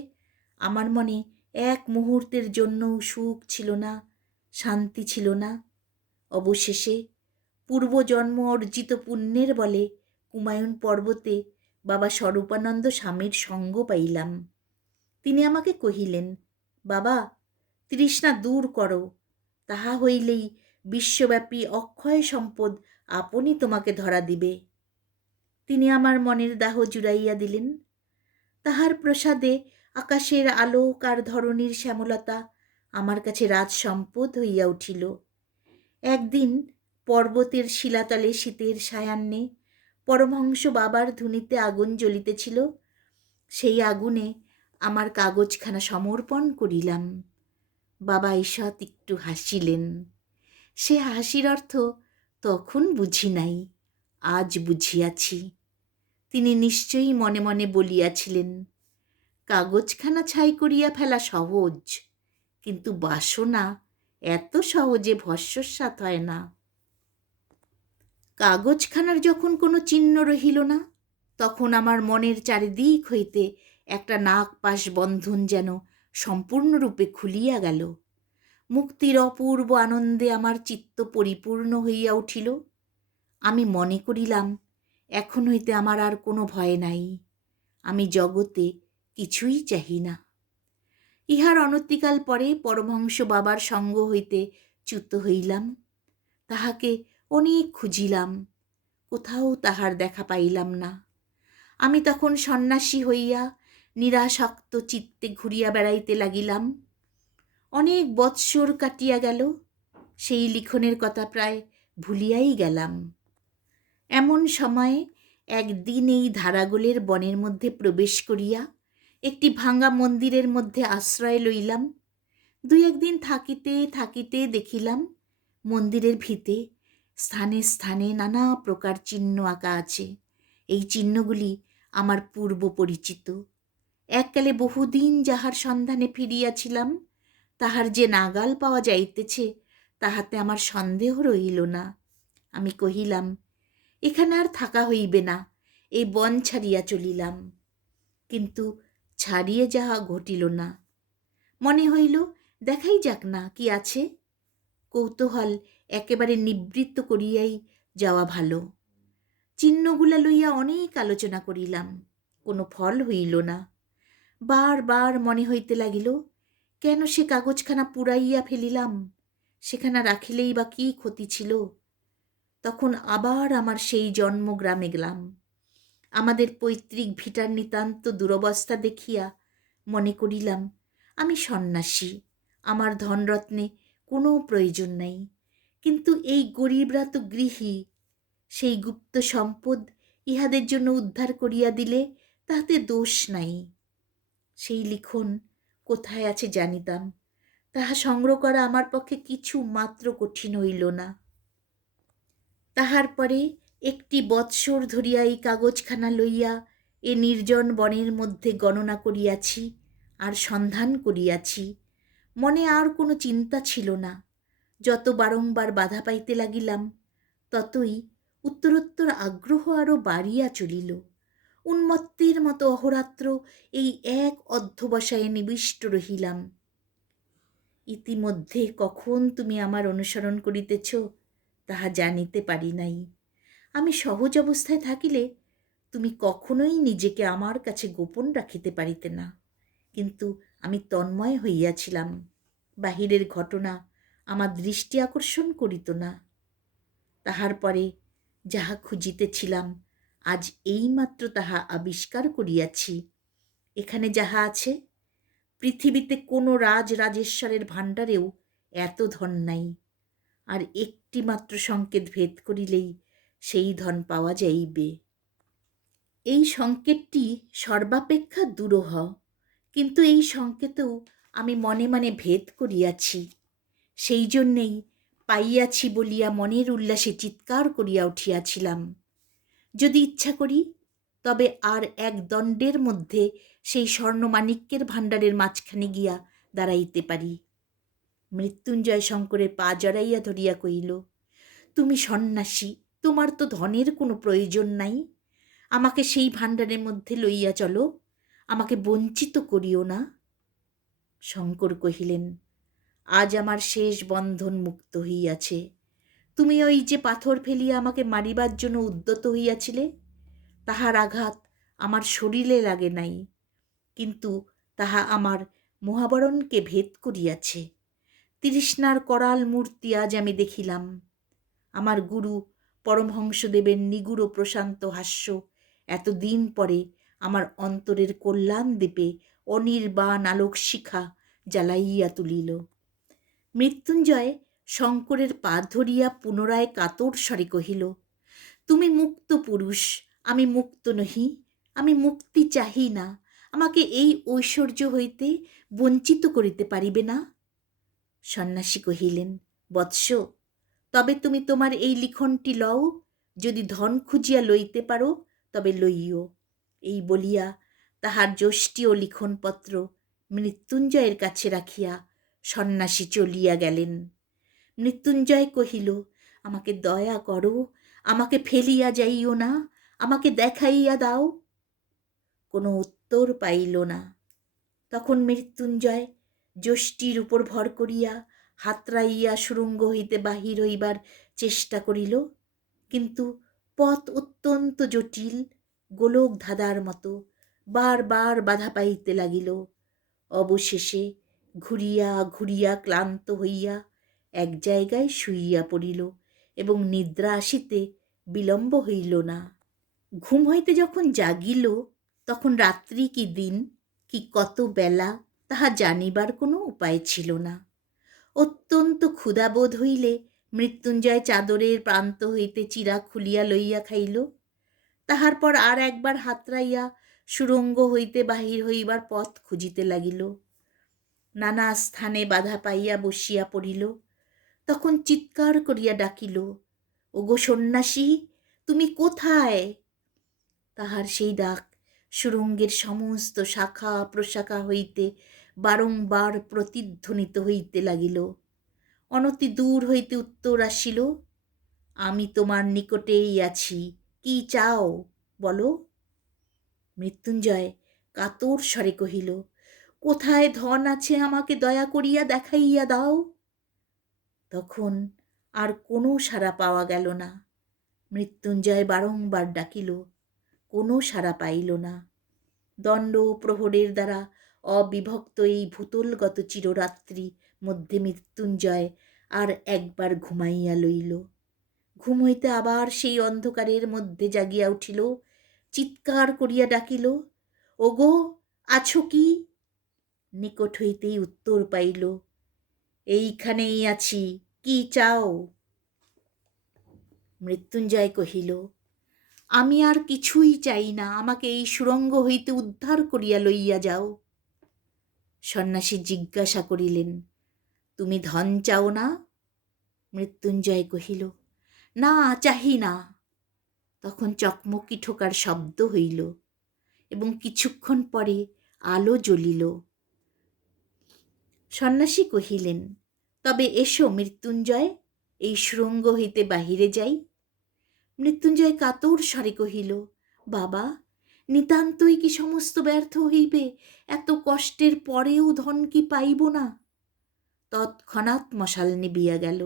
আমার মনে এক মুহূর্তের জন্যও সুখ ছিল না, শান্তি ছিল না। অবশেষে পূর্বজন্ম অর্জিত পুণ্যের বলে কুমায়ুন পর্বতে বাবা স্বরূপানন্দ স্বামীর সঙ্গ পাইলাম। তিনি আমাকে কহিলেন, বাবা, তৃষ্ণা দূর করো, তাহা হইলেই বিশ্বব্যাপী অক্ষয় সম্পদ আপনি তোমাকে ধরা দিবে। তিনি আমার মনের দাহ জুড়াইয়া দিলেন। তাহার প্রসাদে আকাশের আলোক আর ধরণীর শ্যামলতা আমার কাছে রাজসম্পদ হইয়া উঠিল। একদিন পর্বতের শিলাতলে শীতের সায়ান্নে পরমহংস বাবার ধুনিতে আগুন জ্বলিতেছিল। সেই আগুনে আমার কাগজখানা সমর্পণ করিলাম। বাবা ঈষৎ একটু হাসিলেন। সে হাসির অর্থ তখন বুঝি নাই, আজ বুঝিয়াছি। তিনি নিশ্চয়ই মনে মনে বলিয়াছিলেন, কাগজখানা ছাই করিয়া ফেলা সহজ, কিন্তু বাসনা এত সহজে ভস্মসাৎ হয় না। কাগজখানার যখন কোনো চিহ্ন রহিল না, তখন আমার মনের চারিদিক হইতে একটা নাগপাশ বন্ধন যেন সম্পূর্ণরূপে খুলিয়া গেল। মুক্তির অপূর্ব আনন্দে আমার চিত্ত পরিপূর্ণ হইয়া উঠিল। আমি মনে করিলাম, এখন হইতে আমার আর কোনো ভয় নাই। আমি জগতে কিছুই চাহি না। ইহার অনতিকাল পরে পরমহংস বাবার সঙ্গ হইতে চ্যুত হইলাম। তাহাকে অনেক খুঁজিলাম, কোথাও তাহার দেখা পাইলাম না। আমি তখন সন্ন্যাসী হইয়া নিরাসক্ত চিত্তে ঘুরিয়া বেড়াইতে লাগিলাম। অনেক বৎসর কাটিয়া গেল, সেই লিখনের কথা প্রায় ভুলিয়াই গেলাম। এমন সময়ে একদিন এই ধারাগোলের বনের মধ্যে প্রবেশ করিয়া একটি ভাঙা মন্দিরের মধ্যে আশ্রয় লইলাম। দুই একদিন থাকিতে থাকিতে দেখিলাম মন্দিরের ভিতে স্থানে স্থানে নানা প্রকার চিহ্ন আঁকা আছে। এই চিহ্নগুলি আমার পূর্ব পরিচিত। এককালে বহুদিন যাহার সন্ধানে ফিরিয়াছিলাম, তাহার যে নাগাল পাওয়া যাইতেছে তাহাতে আমার সন্দেহ রহিল না। আমি কহিলাম, এখানে আর থাকা হইবে না, এই বন ছাড়িয়া চলিলাম। কিন্তু ছাড়িয়ে যাহা ঘটিল না। মনে হইল, দেখাই যাক না কি আছে। কৌতূহল একেবারে নিবৃত্ত করিয়াই যাওয়া ভালো। চিহ্নগুলা লইয়া অনেক আলোচনা করিলাম, কোনো ফল হইল না। বার মনে হইতে লাগিল, কেন সে কাগজখানা পুড়াইয়া ফেলিলাম, সেখানা রাখিলেই বা কি ক্ষতি ছিল। তখন আবার আমার সেই জন্মগ্রামে গেলাম। আমাদের পৈতৃক ভিটার নিতান্ত দুরবস্থা দেখিয়া মনে করিলাম, আমি সন্ন্যাসী, আমার ধনরত্নে কোনো প্রয়োজন নাই। কিন্তু এই গরিবরা তো গৃহী, সেই গুপ্ত সম্পদ ইহাদের জন্য উদ্ধার করিয়া দিলে তাহাতে দোষ নাই। সেই লিখন কোথায় আছে জানিতাম, তাহা সংগ্রহ করা আমার পক্ষে কিছু মাত্র কঠিন হইল না। তাহার পরে একটি বৎসর ধরিয়া এই কাগজখানা লইয়া এ নির্জন বনের মধ্যে গণনা করিয়াছি আর সন্ধান করিয়াছি। মনে আর কোনো চিন্তা ছিল না। যত বারংবার বাধা পাইতে লাগিলাম, ততই উত্তরোত্তর আগ্রহ আরও বাড়িয়া চলিল। উন্মত্তের মতো অহরাত্র এই এক অধ্যবসায়ে নিবিষ্ট রহিলাম। ইতিমধ্যে কখন তুমি আমার অনুসরণ করিতেছ তাহা জানিতে পারি নাই। আমি সহজ অবস্থায় থাকিলে তুমি কখনোই নিজেকে আমার কাছে গোপন রাখিতে পারিতে না। কিন্তু আমি তন্ময় হইয়াছিলাম। বাহিরের ঘটনা আমার দৃষ্টি আকর্ষণ করিত না। তাহার পরে যাহা খুঁজিতেছিলাম, আজ এইমাত্র তাহা আবিষ্কার করিয়াছি। এখানে যাহা আছে, পৃথিবীতে কোনো রাজরাজেশ্বরের ভাণ্ডারেও এত ধন নাই। আর একটি মাত্র সংকেত ভেদ করিলেই সেই ধন পাওয়া যাইবে। এই সংকেতটি সর্বাপেক্ষা দুরূহ, কিন্তু এই সংকেতেও আমি মনে মনে ভেদ করিয়াছি। সেই জন্যেই পাইয়াছি বলিয়া মনের উল্লাসে চিৎকার করিয়া উঠিয়াছিলাম। যদি ইচ্ছা করি তবে আর এক দণ্ডের মধ্যে সেই স্বর্ণমাণিক্যের ভাণ্ডারের মাঝখানে গিয়া দাঁড়াইতে পারি। মৃত্যুঞ্জয় শঙ্করের পা জড়াইয়া ধরিয়া কহিল, তুমি সন্ন্যাসী, তোমার তো ধনের কোনো প্রয়োজন নাই। আমাকে সেই ভাণ্ডারের মধ্যে লইয়া চলো, আমাকে বঞ্চিত করিও না। শঙ্কর কহিলেন, আজ আমার শেষ বন্ধন মুক্ত হইয়াছে। তুমি ওই যে পাথর ফেলিয়া আমাকে মারিবার জন্য উদ্যত হইয়াছিলে, তাহার আঘাত আমার শরীরে লাগে নাই, কিন্তু তাহা আমার মহাবরণকে ভেদ করিয়াছে। তৃষ্ণার করাল মূর্তি আজ আমি দেখিলাম। আমার গুরু পরমহংসদেবের নিগুড় প্রশান্ত হাস্য এতদিন পরে আমার অন্তরের কল্যাণ দ্বীপে অনির্বাণ আলোক শিখা জ্বালাইয়া তুলিল। মৃত্যুঞ্জয় শঙ্করের পা ধরিয়া পুনরায় কাতর স্বরে কহিল, তুমি মুক্ত পুরুষ, আমি মুক্ত নহি, আমি মুক্তি চাহি না, আমাকে এই ঐশ্বর্য হইতে বঞ্চিত করিতে পারিবে না। সন্ন্যাসী কহিলেন, বৎস, তবে তুমি তোমার এই লিখনটি লও, যদি ধন খুঁজিয়া লইতে পারো তবে লইও। এই বলিয়া তাহার যষ্টি ও লিখনপত্র মৃত্যুঞ্জয়ের কাছে রাখিয়া সন্ন্যাসী চলিয়া গেলেন। মৃত্যুঞ্জয় কহিল, আমাকে দয়া করো, আমাকে ফেলিয়া যাইও না, আমাকে দেখাইয়া দাও। কোনো উত্তর পাইল না। তখন মৃত্যুঞ্জয় যষ্টির উপর ভর করিয়া হাতড়াইয়া সুড়ঙ্গ হইতে বাহির হইবার চেষ্টা করিল, কিন্তু পথ অত্যন্ত জটিল, গোলক ধাঁধার মতো, বারবার বাধা পাইতে লাগিল। অবশেষে ঘুরিয়া ঘুরিয়া ক্লান্ত হইয়া এক জায়গায় শুইয়া পড়িল এবং নিদ্রা আসিতে বিলম্ব হইল না। ঘুম হইতে যখন জাগিল, তখন রাত্রি কি দিন কি কত বেলা তাহা জানিবার কোনো উপায় ছিল না। অত্যন্ত ক্ষুধাবোধ হইলে মৃত্যুঞ্জয় চাদরের প্রান্ত হইতে চিরা খুলিয়া লইয়া খাইল। তাহার পর আর একবার হাতড়াইয়া সুড়ঙ্গ হইতে বাহির হইবার পথ খুঁজিতে লাগিল। নানা স্থানে বাধা পাইয়া বসিয়া পড়িল। তখন চিৎকার করিয়া ডাকিল, ওগো সন্ন্যাসী, তুমি কোথায়? তাহার সেই ডাক সুড়ঙ্গের সমস্ত শাখা প্রশাখা হইতে বারংবার প্রতিধ্বনিত হইতে লাগিল। অনতি দূর হইতে উত্তর আসিল, আমি তোমার নিকটেই আছি, কি চাও বলো। মৃত্যুঞ্জয় কাতর স্বরে কহিল, কোথায় ধন আছে আমাকে দয়া করিয়া দেখাইয়া দাও। তখন আর কোনো সাড়া পাওয়া গেল না। মৃত্যুঞ্জয় বারংবার ডাকিল, কোনো সাড়া পাইল না। দণ্ড প্রহরের দ্বারা অবিভক্ত এই ভূতলগত চিররাত্রি মধ্যে মৃত্যুঞ্জয় আর একবার ঘুমাইয়া লইল। ঘুম হইতে আবার সেই অন্ধকারের মধ্যে জাগিয়া উঠিল, চিৎকার করিয়া ডাকিল, ওগো আছো কি? নিকট হইতেই উত্তর পাইল, এইখানেই আছি, কি চাও? মৃত্যুঞ্জয় কহিল, আমি আর কিছুই চাই না, আমাকে এই সুড়ঙ্গ হইতে উদ্ধার করিয়া লইয়া যাও। সন্ন্যাসী জিজ্ঞাসা করিলেন, তুমি ধন চাও না? মৃত্যুঞ্জয় কহিল, না, চাহি না। তখন চকমকি ঠোকার শব্দ হইল এবং কিছুক্ষণ পরে আলো জ্বলিল। সন্ন্যাসী কহিলেন, তবে এসো মৃত্যুঞ্জয়, এই সুড়ঙ্গ হইতে বাহিরে যাই। মৃত্যুঞ্জয় কাতর স্বরে কহিল, বাবা, নিতান্তই কি সমস্ত ব্যর্থ হইবে? এত কষ্টের পরেও ধন কি পাইব না? তৎক্ষণাৎ মশাল নিবিয়া গেল।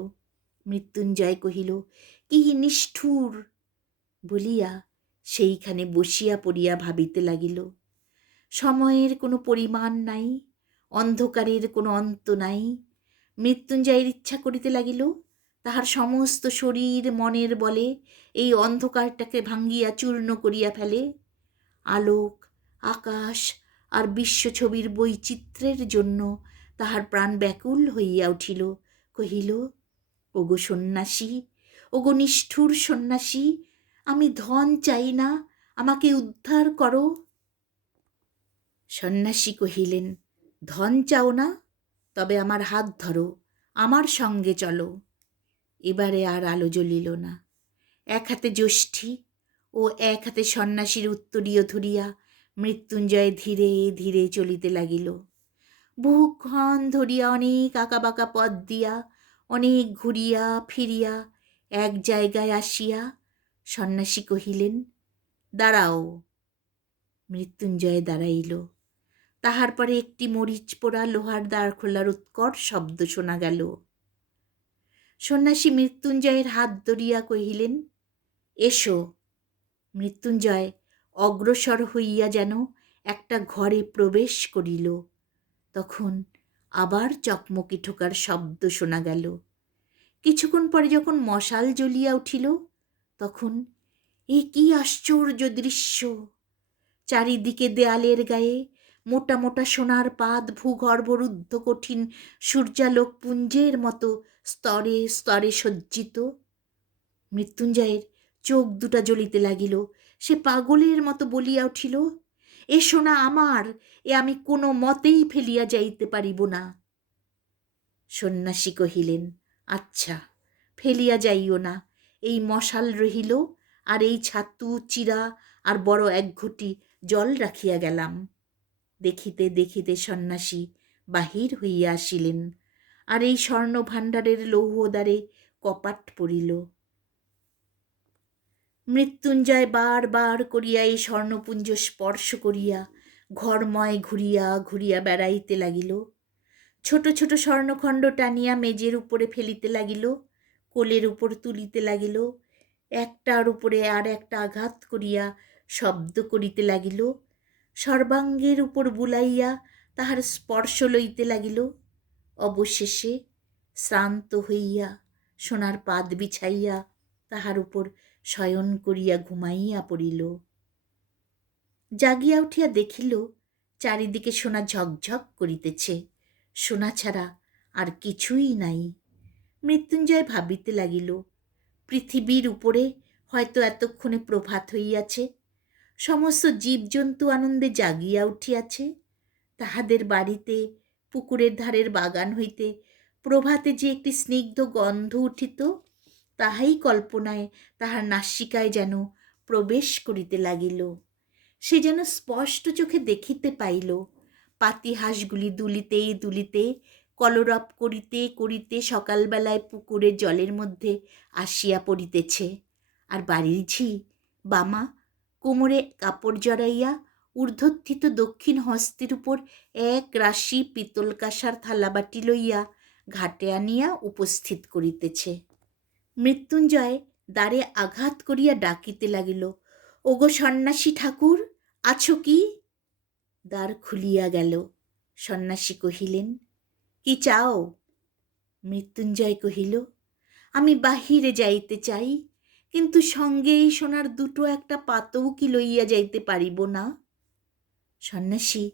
মৃত্যুঞ্জয় কহিল, কি নিষ্ঠুর বলিয়া সেইখানে বসিয়া পড়িয়া ভাবিতে লাগিল। সময়ের কোনো পরিমাণ নাই, অন্ধকারের কোনো অন্ত নাই। মৃত্যুঞ্জয়ের ইচ্ছা করিতে লাগিল তাহার সমস্ত শরীর মনের বলে এই অন্ধকারটাকে ভাঙ্গিয়া চূর্ণ করিয়া ফেলে। আলোক, আকাশ আর বিশ্বছবির বৈচিত্র্যের জন্য তাহার প্রাণ ব্যাকুল হইয়া উঠিল। কহিল, ওগো সন্ন্যাসী, ওগো নিষ্ঠুর সন্ন্যাসী, আমি ধন চাই না, আমাকে উদ্ধার করো। সন্ন্যাসী কহিলেন, ধন চাও না? তবে আমার হাত ধরো, আমার সঙ্গে চলো। এবারে আর আলো জ্বলিল না। এক হাতে যষ্টি ও এক হাতে সন্ন্যাসীর উত্তরীয় ধরিয়া মৃত্যুঞ্জয় ধীরে ধীরে চলিতে লাগিল। বহুক্ষণ ধরিয়া অনেক আঁকাবাঁকা পথ দিয়া, অনেক ঘুরিয়া ফিরিয়া এক জায়গায় আসিয়া সন্ন্যাসী কহিলেন, দাঁড়াও। মৃত্যুঞ্জয় দাঁড়াইল। তাহার পরে একটি মরিচ পোড়া লোহার দ্বার খোলার উৎকট শব্দ শোনা গেল। সন্ন্যাসী মৃত্যুঞ্জয়ের হাত ধরিয়া কহিলেন, এসো। মৃত্যুঞ্জয় অগ্রসর হইয়া যেন একটা ঘরে প্রবেশ করিল। তখন আবার চকমকি ঠোকার শব্দ শোনা গেল। কিছুক্ষণ পরে যখন মশাল জ্বলিয়া উঠিল, তখন এ কি আশ্চর্য দৃশ্য! চারিদিকে দেয়ালের গায়ে মোটা মোটা সোনার পাত ভূগর্ভরুদ্ধ কঠিন সূর্যালোক পুঞ্জের মতো স্তরে স্তরে সজ্জিত। মৃত্যুঞ্জয়ের চোখ দুটা জ্বলিতে লাগিল। সে পাগলের মতো বলিয়া উঠিল, এ সোনা আমার, এ আমি কোনো মতেই ফেলিয়া যাইতে পারিব না। সন্ন্যাসী কহিলেন, আচ্ছা, ফেলিয়া যাইও না, এই মশাল রহিল, আর এই ছাতু চিরা আর বড় এক ঘটি জল রাখিয়া গেলাম। দেখিতে দেখিতে সন্ন্যাসী বাহির হইয়া আসিলেন, আর এই স্বর্ণভাণ্ডারের লৌহদ্বারে কপাট পড়িল। মৃত্যুঞ্জয় বার বার করিয়া এই স্বর্ণপুঞ্জ স্পর্শ করিয়া ঘরময় ঘুরিয়া ঘুরিয়া বেড়াইতে লাগিল। ছোট ছোট স্বর্ণখণ্ড টানিয়া মেজের উপরে ফেলিতে লাগিল, কোলের উপর তুলিতে লাগিল, একটার উপরে আর একটা আঘাত করিয়া শব্দ করিতে লাগিল, সর্বাঙ্গের উপর বুলাইয়া তাহার স্পর্শ লইতে লাগিল। অবশেষে শ্রান্ত হইয়া সোনার পাত বিছাইয়া তাহার উপর শয়ন করিয়া ঘুমাইয়া পড়িল। জাগিয়া উঠিয়া দেখিল চারিদিকে সোনা ঝকঝক করিতেছে, সোনা ছাড়া আর কিছুই নাই। মৃত্যুঞ্জয় ভাবিতে লাগিল, পৃথিবীর উপরে হয়তো এতক্ষণে প্রভাত হইয়াছে, সমস্ত জীবজন্তু আনন্দে জাগিয়া উঠিয়াছে, তাহাদের বাড়িতে পুকুরের ধারের বাগান হইতে প্রভাতে যে একটি স্নিগ্ধ গন্ধ উঠিত, তাহাই কল্পনায় তাহার নাসিকায় যেন প্রবেশ করিতে লাগিল। সে যেন স্পষ্ট চোখে দেখিতে পাইল, পাতিহাঁসগুলি দুলিতে দুলিতে কলরব করিতে করিতে সকালবেলায় পুকুরের জলের মধ্যে আসিয়া পড়িতেছে, আর বাড়ির ঝি বামা কোমরে কাপড় জড়াইয়া ঊর্ধ্বস্থিত দক্ষিণ হস্তের উপর এক রাশি পিতল কাঁসার থালাবাটি লইয়া ঘাটে আনিয়া উপস্থিত করিতেছে। মৃত্যুঞ্জয় দ্বারে আঘাত করিয়া ডাকিতে লাগিল, ওগো সন্ন্যাসী ঠাকুর, আছো কি? দ্বার খুলিয়া গেল। সন্ন্যাসী কহিলেন, কি চাও? মৃত্যুঞ্জয় কহিল, আমি বাহিরে যাইতে চাই, কিন্তু সঙ্গে এই সোনার দুটো একটা পাতও কি লইয়া যাইতে পারিব না? সন্ন্যাসী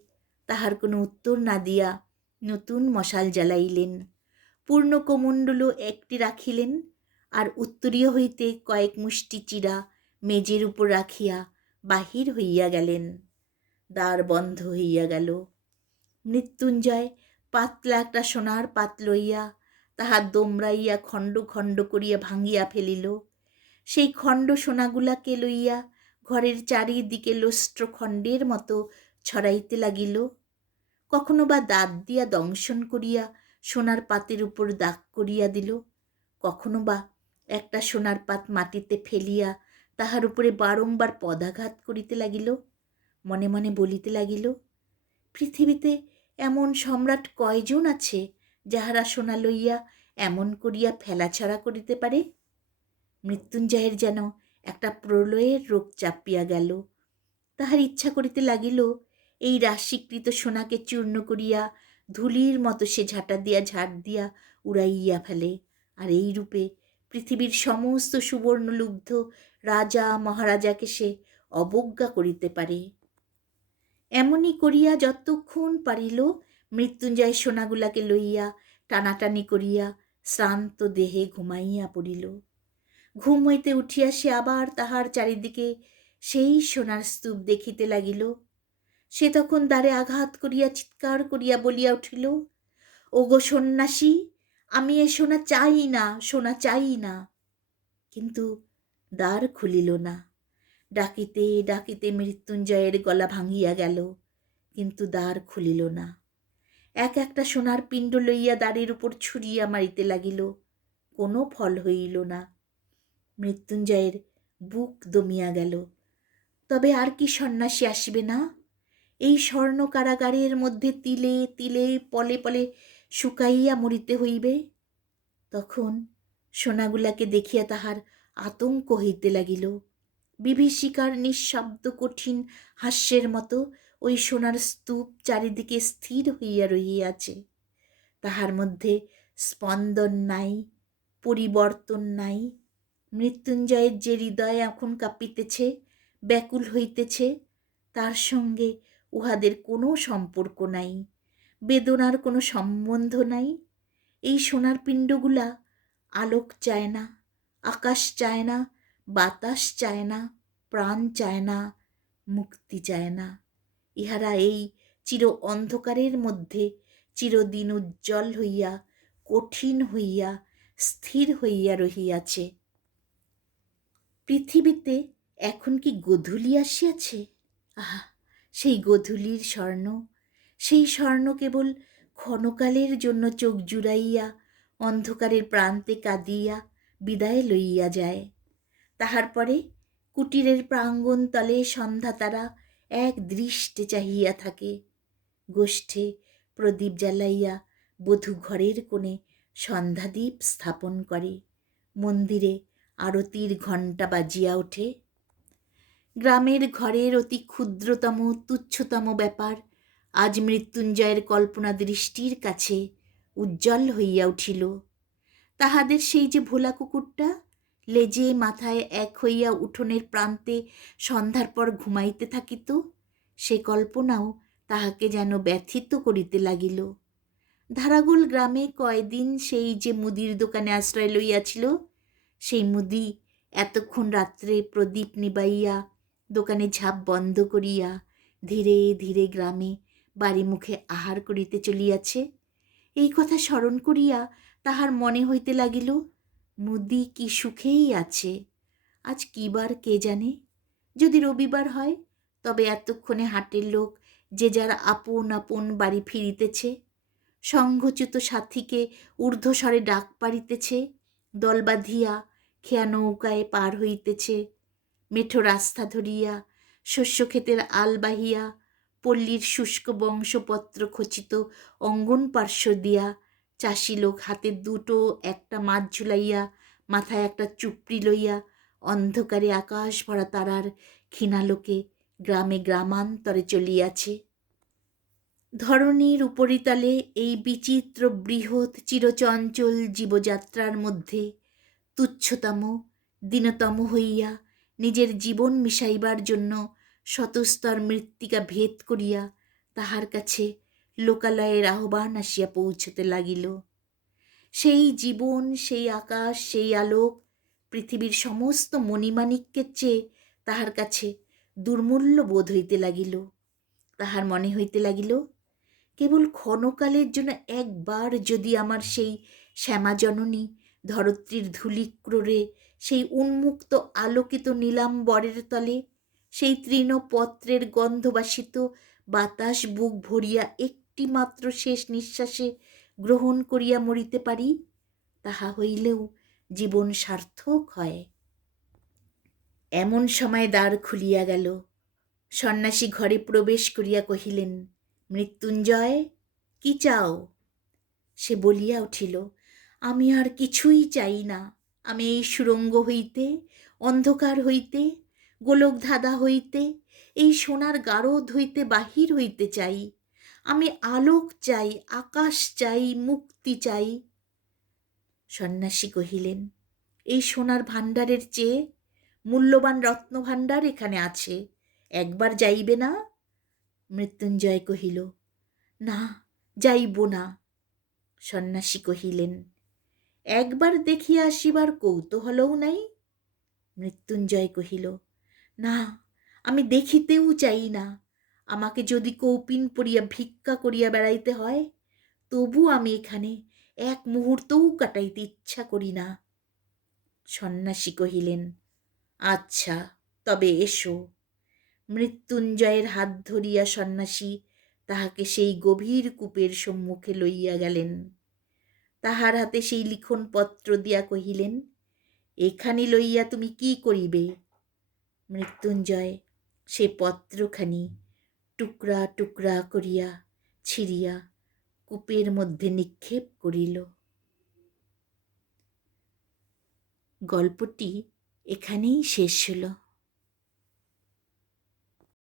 তাহার কোনো উত্তর না দিয়া নতুন মশাল জ্বালাইলেন, পূর্ণ কমণ্ডল একটি রাখিলেন, আর উত্তরীয় হইতে কয়েক মুষ্টি চিরা মেজের উপর রাখিয়া বাহির হইয়া গেলেন। দ্বার বন্ধ হইয়া গেল। মৃত্যুঞ্জয় পাতলা একটা সোনার পাত লইয়া তাহা দোমরাইয়া খণ্ড খণ্ড করিয়া ভাঙিয়া ফেলিল। সেই খণ্ড সোনাগুলাকে লইয়া ঘরের চারিদিকে লোষ্ট্রখণ্ডের মতো ছড়াইতে লাগিল। কখনো বা দাঁত দিয়া দংশন করিয়া সোনার পাতের উপর দাগ করিয়া দিল, কখনো বা একটা সোনার পাত মাটিতে ফেলিয়া তাহার উপরে বারংবার পদাঘাত করিতে লাগিল। মনে মনে বলিতে লাগিল, পৃথিবীতে এমন সম্রাট কয়জন আছে যাহারা সোনা লইয়া এমন করিয়া ফেলাছাড়া করিতে পারে? মৃত্যুঞ্জয়ের যেন একটা প্রলয়ের রোগ চাপিয়া গেল। তাহার ইচ্ছা করিতে লাগিল এই রাশিকৃত সোনাকে চূর্ণ করিয়া ধুলির মতো সে ঝাঁটা দিয়া ঝাড় দিয়া উড়াইয়া ফেলে, আর এই রূপে পৃথিবীর সমস্ত সুবর্ণলুব্ধ রাজা মহারাজাকে সে অবজ্ঞা করিতে পারে। এমনি করিয়া যতক্ষণ পারিল মৃত্যুঞ্জয় সোনাগুলাকে লইয়া টানাটানি করিয়া শ্রান্ত দেহে ঘুমাইয়া পড়িল। ঘুম হইতে উঠিয়া সে আবার তাহার চারিদিকে সেই সোনার স্তূপ দেখিতে লাগিল। সে তখন দ্বারে আঘাত করিয়া চিৎকার করিয়া বলিয়া উঠিল, ওগো সন্ন্যাসী, আমি এ সোনা চাই না, সোনা চাই না। কিন্তু দ্বার খুলিল না। ডাকিতে ডাকিতে মৃত্যুঞ্জয়ের গলা ভাঙিয়া গেল, কিন্তু দ্বার খুলিল না। এক একটা সোনার পিণ্ড লইয়া দ্বারের উপর ছুঁড়িয়া মারিতে লাগিল, কোনো ফল হইল না। মৃত্যুঞ্জয়ের বুক দমিয়া গেল। তবে আর কি সন্ন্যাসী আসিবে না? এই স্বর্ণ কারাগারের মধ্যে তিলে তিলে পলে পলে শুকাইয়া মরিতে হইবে। তখন সোনাগুলাকে দেখিয়া তাহার আতঙ্ক হইতে লাগিল। বিভীষিকার নিঃশব্দ কঠিন হাস্যের মতো ওই সোনার স্তূপ চারিদিকে স্থির হইয়া রহিয়াছে। তাহার মধ্যে স্পন্দন নাই, পরিবর্তন নাই। মৃত্যুঞ্জয়ের যে হৃদয় এখন কাঁপিতেছে, ব্যাকুল হইতেছে, তার সঙ্গে উহাদের কোনো সম্পর্ক নাই, বেদনার কোনো সম্বন্ধ নাই। এই সোনার পিণ্ডগুলা আলোক চায় না, আকাশ চায় না, বাতাস চায় না, প্রাণ চায় না, মুক্তি চায় না। ইহারা এই চির অন্ধকারের মধ্যে চিরদিন উজ্জ্বল হইয়া, কঠিন হইয়া, স্থির হইয়া রহিয়াছে। পৃথিবীতে এখন কি গোধূলি আসিয়াছে? আহা, সেই গোধূলির স্বর্ণ, সেই স্বর্ণ কেবল ক্ষণকালের জন্য চোখ জুড়াইয়া অন্ধকারের প্রান্তে কাঁদিয়া বিদায় লইয়া যায়। তাহার পরে কুটিরের প্রাঙ্গণ তলে সন্ধ্যা তারা এক দৃষ্টে চাহিয়া থাকে। গোষ্ঠে প্রদীপ জ্বালাইয়া বধূ ঘরের কোণে সন্ধ্যাদীপ স্থাপন করে। মন্দিরে আরতির ঘণ্টা বাজিয়া ওঠে। গ্রামের ঘরের অতি ক্ষুদ্রতম তুচ্ছতম ব্যাপার আজ মৃত্যুঞ্জয়ের কল্পনা দৃষ্টির কাছে উজ্জ্বল হইয়া উঠিল। তাহাদের সেই যে ভোলা কুকুরটা লেজে মাথায় এক হইয়া উঠোনের প্রান্তে সন্ধ্যার পর ঘুমাইতে থাকিত, সে কল্পনাও তাহাকে যেন ব্যথিত করিতে লাগিল। ধারাগুল গ্রামে কয়দিন সেই যে মুদির দোকানে আশ্রয় লইয়াছিল, সেই মুদি এতক্ষণ রাত্রে প্রদীপ নিবাইয়া দোকানে ঝাঁপ বন্ধ করিয়া ধীরে ধীরে গ্রামে বাড়ি মুখে আহার করিতে চলিয়াছে। এই কথা স্মরণ করিয়া তাহার মনে হইতে লাগিল, মুদি কি সুখেই আছে। আজ কি বার কে জানে? যদি রবিবার হয় তবে এতক্ষণে হাটের লোক যে যার আপন আপন বাড়ি ফিরিতেছে, সংঘচ্যুত সাথীকে ঊর্ধ্বস্বরে ডাক পাড়িতেছে, দল বাঁধিয়া খেয়া নৌকায় পার হইতেছে, মেঠো রাস্তা ধরিয়া শস্যক্ষেতের আল বাহিয়া পল্লীর শুষ্ক বংশপত্র খচিত অঙ্গন পার্শ্ব দিয়া চাষি লোক হাতে দুটো একটা মাছ ঝুলাইয়া মাথায় একটা চুপড়ি লইয়া অন্ধকারে আকাশ ভরা তারার ক্ষীণালোকে গ্রামে গ্রামান্তরে চলিয়াছে। ধরণীর উপরিতলে এই বিচিত্র বৃহৎ চিরচঞ্চল জীবযাত্রার মধ্যে তুচ্ছতম দীনতম হইয়া নিজের জীবন মিশাইবার জন্য শতস্তর মৃত্তিকা ভেদ করিয়া তাহার কাছে লোকালয়ের আহ্বান আসিয়া পৌঁছতে লাগিল। সেই জীবন, সেই আকাশ, সেই আলোক পৃথিবীর সমস্ত মণিমাণিক্যের চেয়ে তাহার কাছে দুর্মূল্য বোধ হইতে লাগিল। তাহার মনে হইতে লাগিল, কেবল ক্ষণকালের জন্য একবার যদি আমার সেই শ্যামাজননী ধরত্রীর ধূলিক্রোড়ে সেই উন্মুক্ত আলোকিত নীলাম্বরের তলে সেই তৃণপত্রের গন্ধবাসিত বাতাস বুক ভরিয়া একটি মাত্র শেষ নিঃশ্বাসে গ্রহণ করিয়া মরিতে পারি, তাহা হইলেও জীবন সার্থক হয়। এমন সময় দ্বার খুলিয়া গেল। সন্ন্যাসী ঘরে প্রবেশ করিয়া কহিলেন, মৃত্যুঞ্জয়, কি চাও? সে বলিয়া উঠিল, আমি আর কিছুই চাই না। আমি এই সুরঙ্গ হইতে, অন্ধকার হইতে, গোলকধাঁধা হইতে, এই সোনার গারদ হইতে বাহির হইতে চাই। আমি আলোক চাই, আকাশ চাই, মুক্তি চাই। সন্ন্যাসী কহিলেন, এই সোনার ভাণ্ডারের চেয়ে মূল্যবান রত্নভাণ্ডার এখানে আছে, একবার যাইবে না? মৃত্যুঞ্জয় কহিল, না, যাইব না। সন্ন্যাসী কহিলেন, একবার দেখিয়া আসিবার কৌতূহলও নাই? মৃত্যুঞ্জয় কহিল, না, আমি দেখিতেও চাই না। আমাকে যদি কৌপিন পরিয়া ভিক্ষা করিয়া বেড়াইতে হয়, তবু আমি এখানে এক মুহূর্তও কাটাইতে ইচ্ছা করি না। সন্ন্যাসী কহিলেন, আচ্ছা, তবে এসো। মৃত্যুঞ্জয়ের হাত ধরিয়া সন্ন্যাসী তাহাকে সেই গভীর কূপের সম্মুখে লইয়া গেলেন। তাহার হাতে সেই লিখনপত্র দিয়া কহিলেন, এখানি লইয়া তুমি কি করিবে? মৃত্যুঞ্জয় সে পত্রখানি টুকরা টুকরা করিয়া ছিঁড়িয়া কূপের মধ্যে নিক্ষেপ করিল। গল্পটি এখানেই শেষ হলো।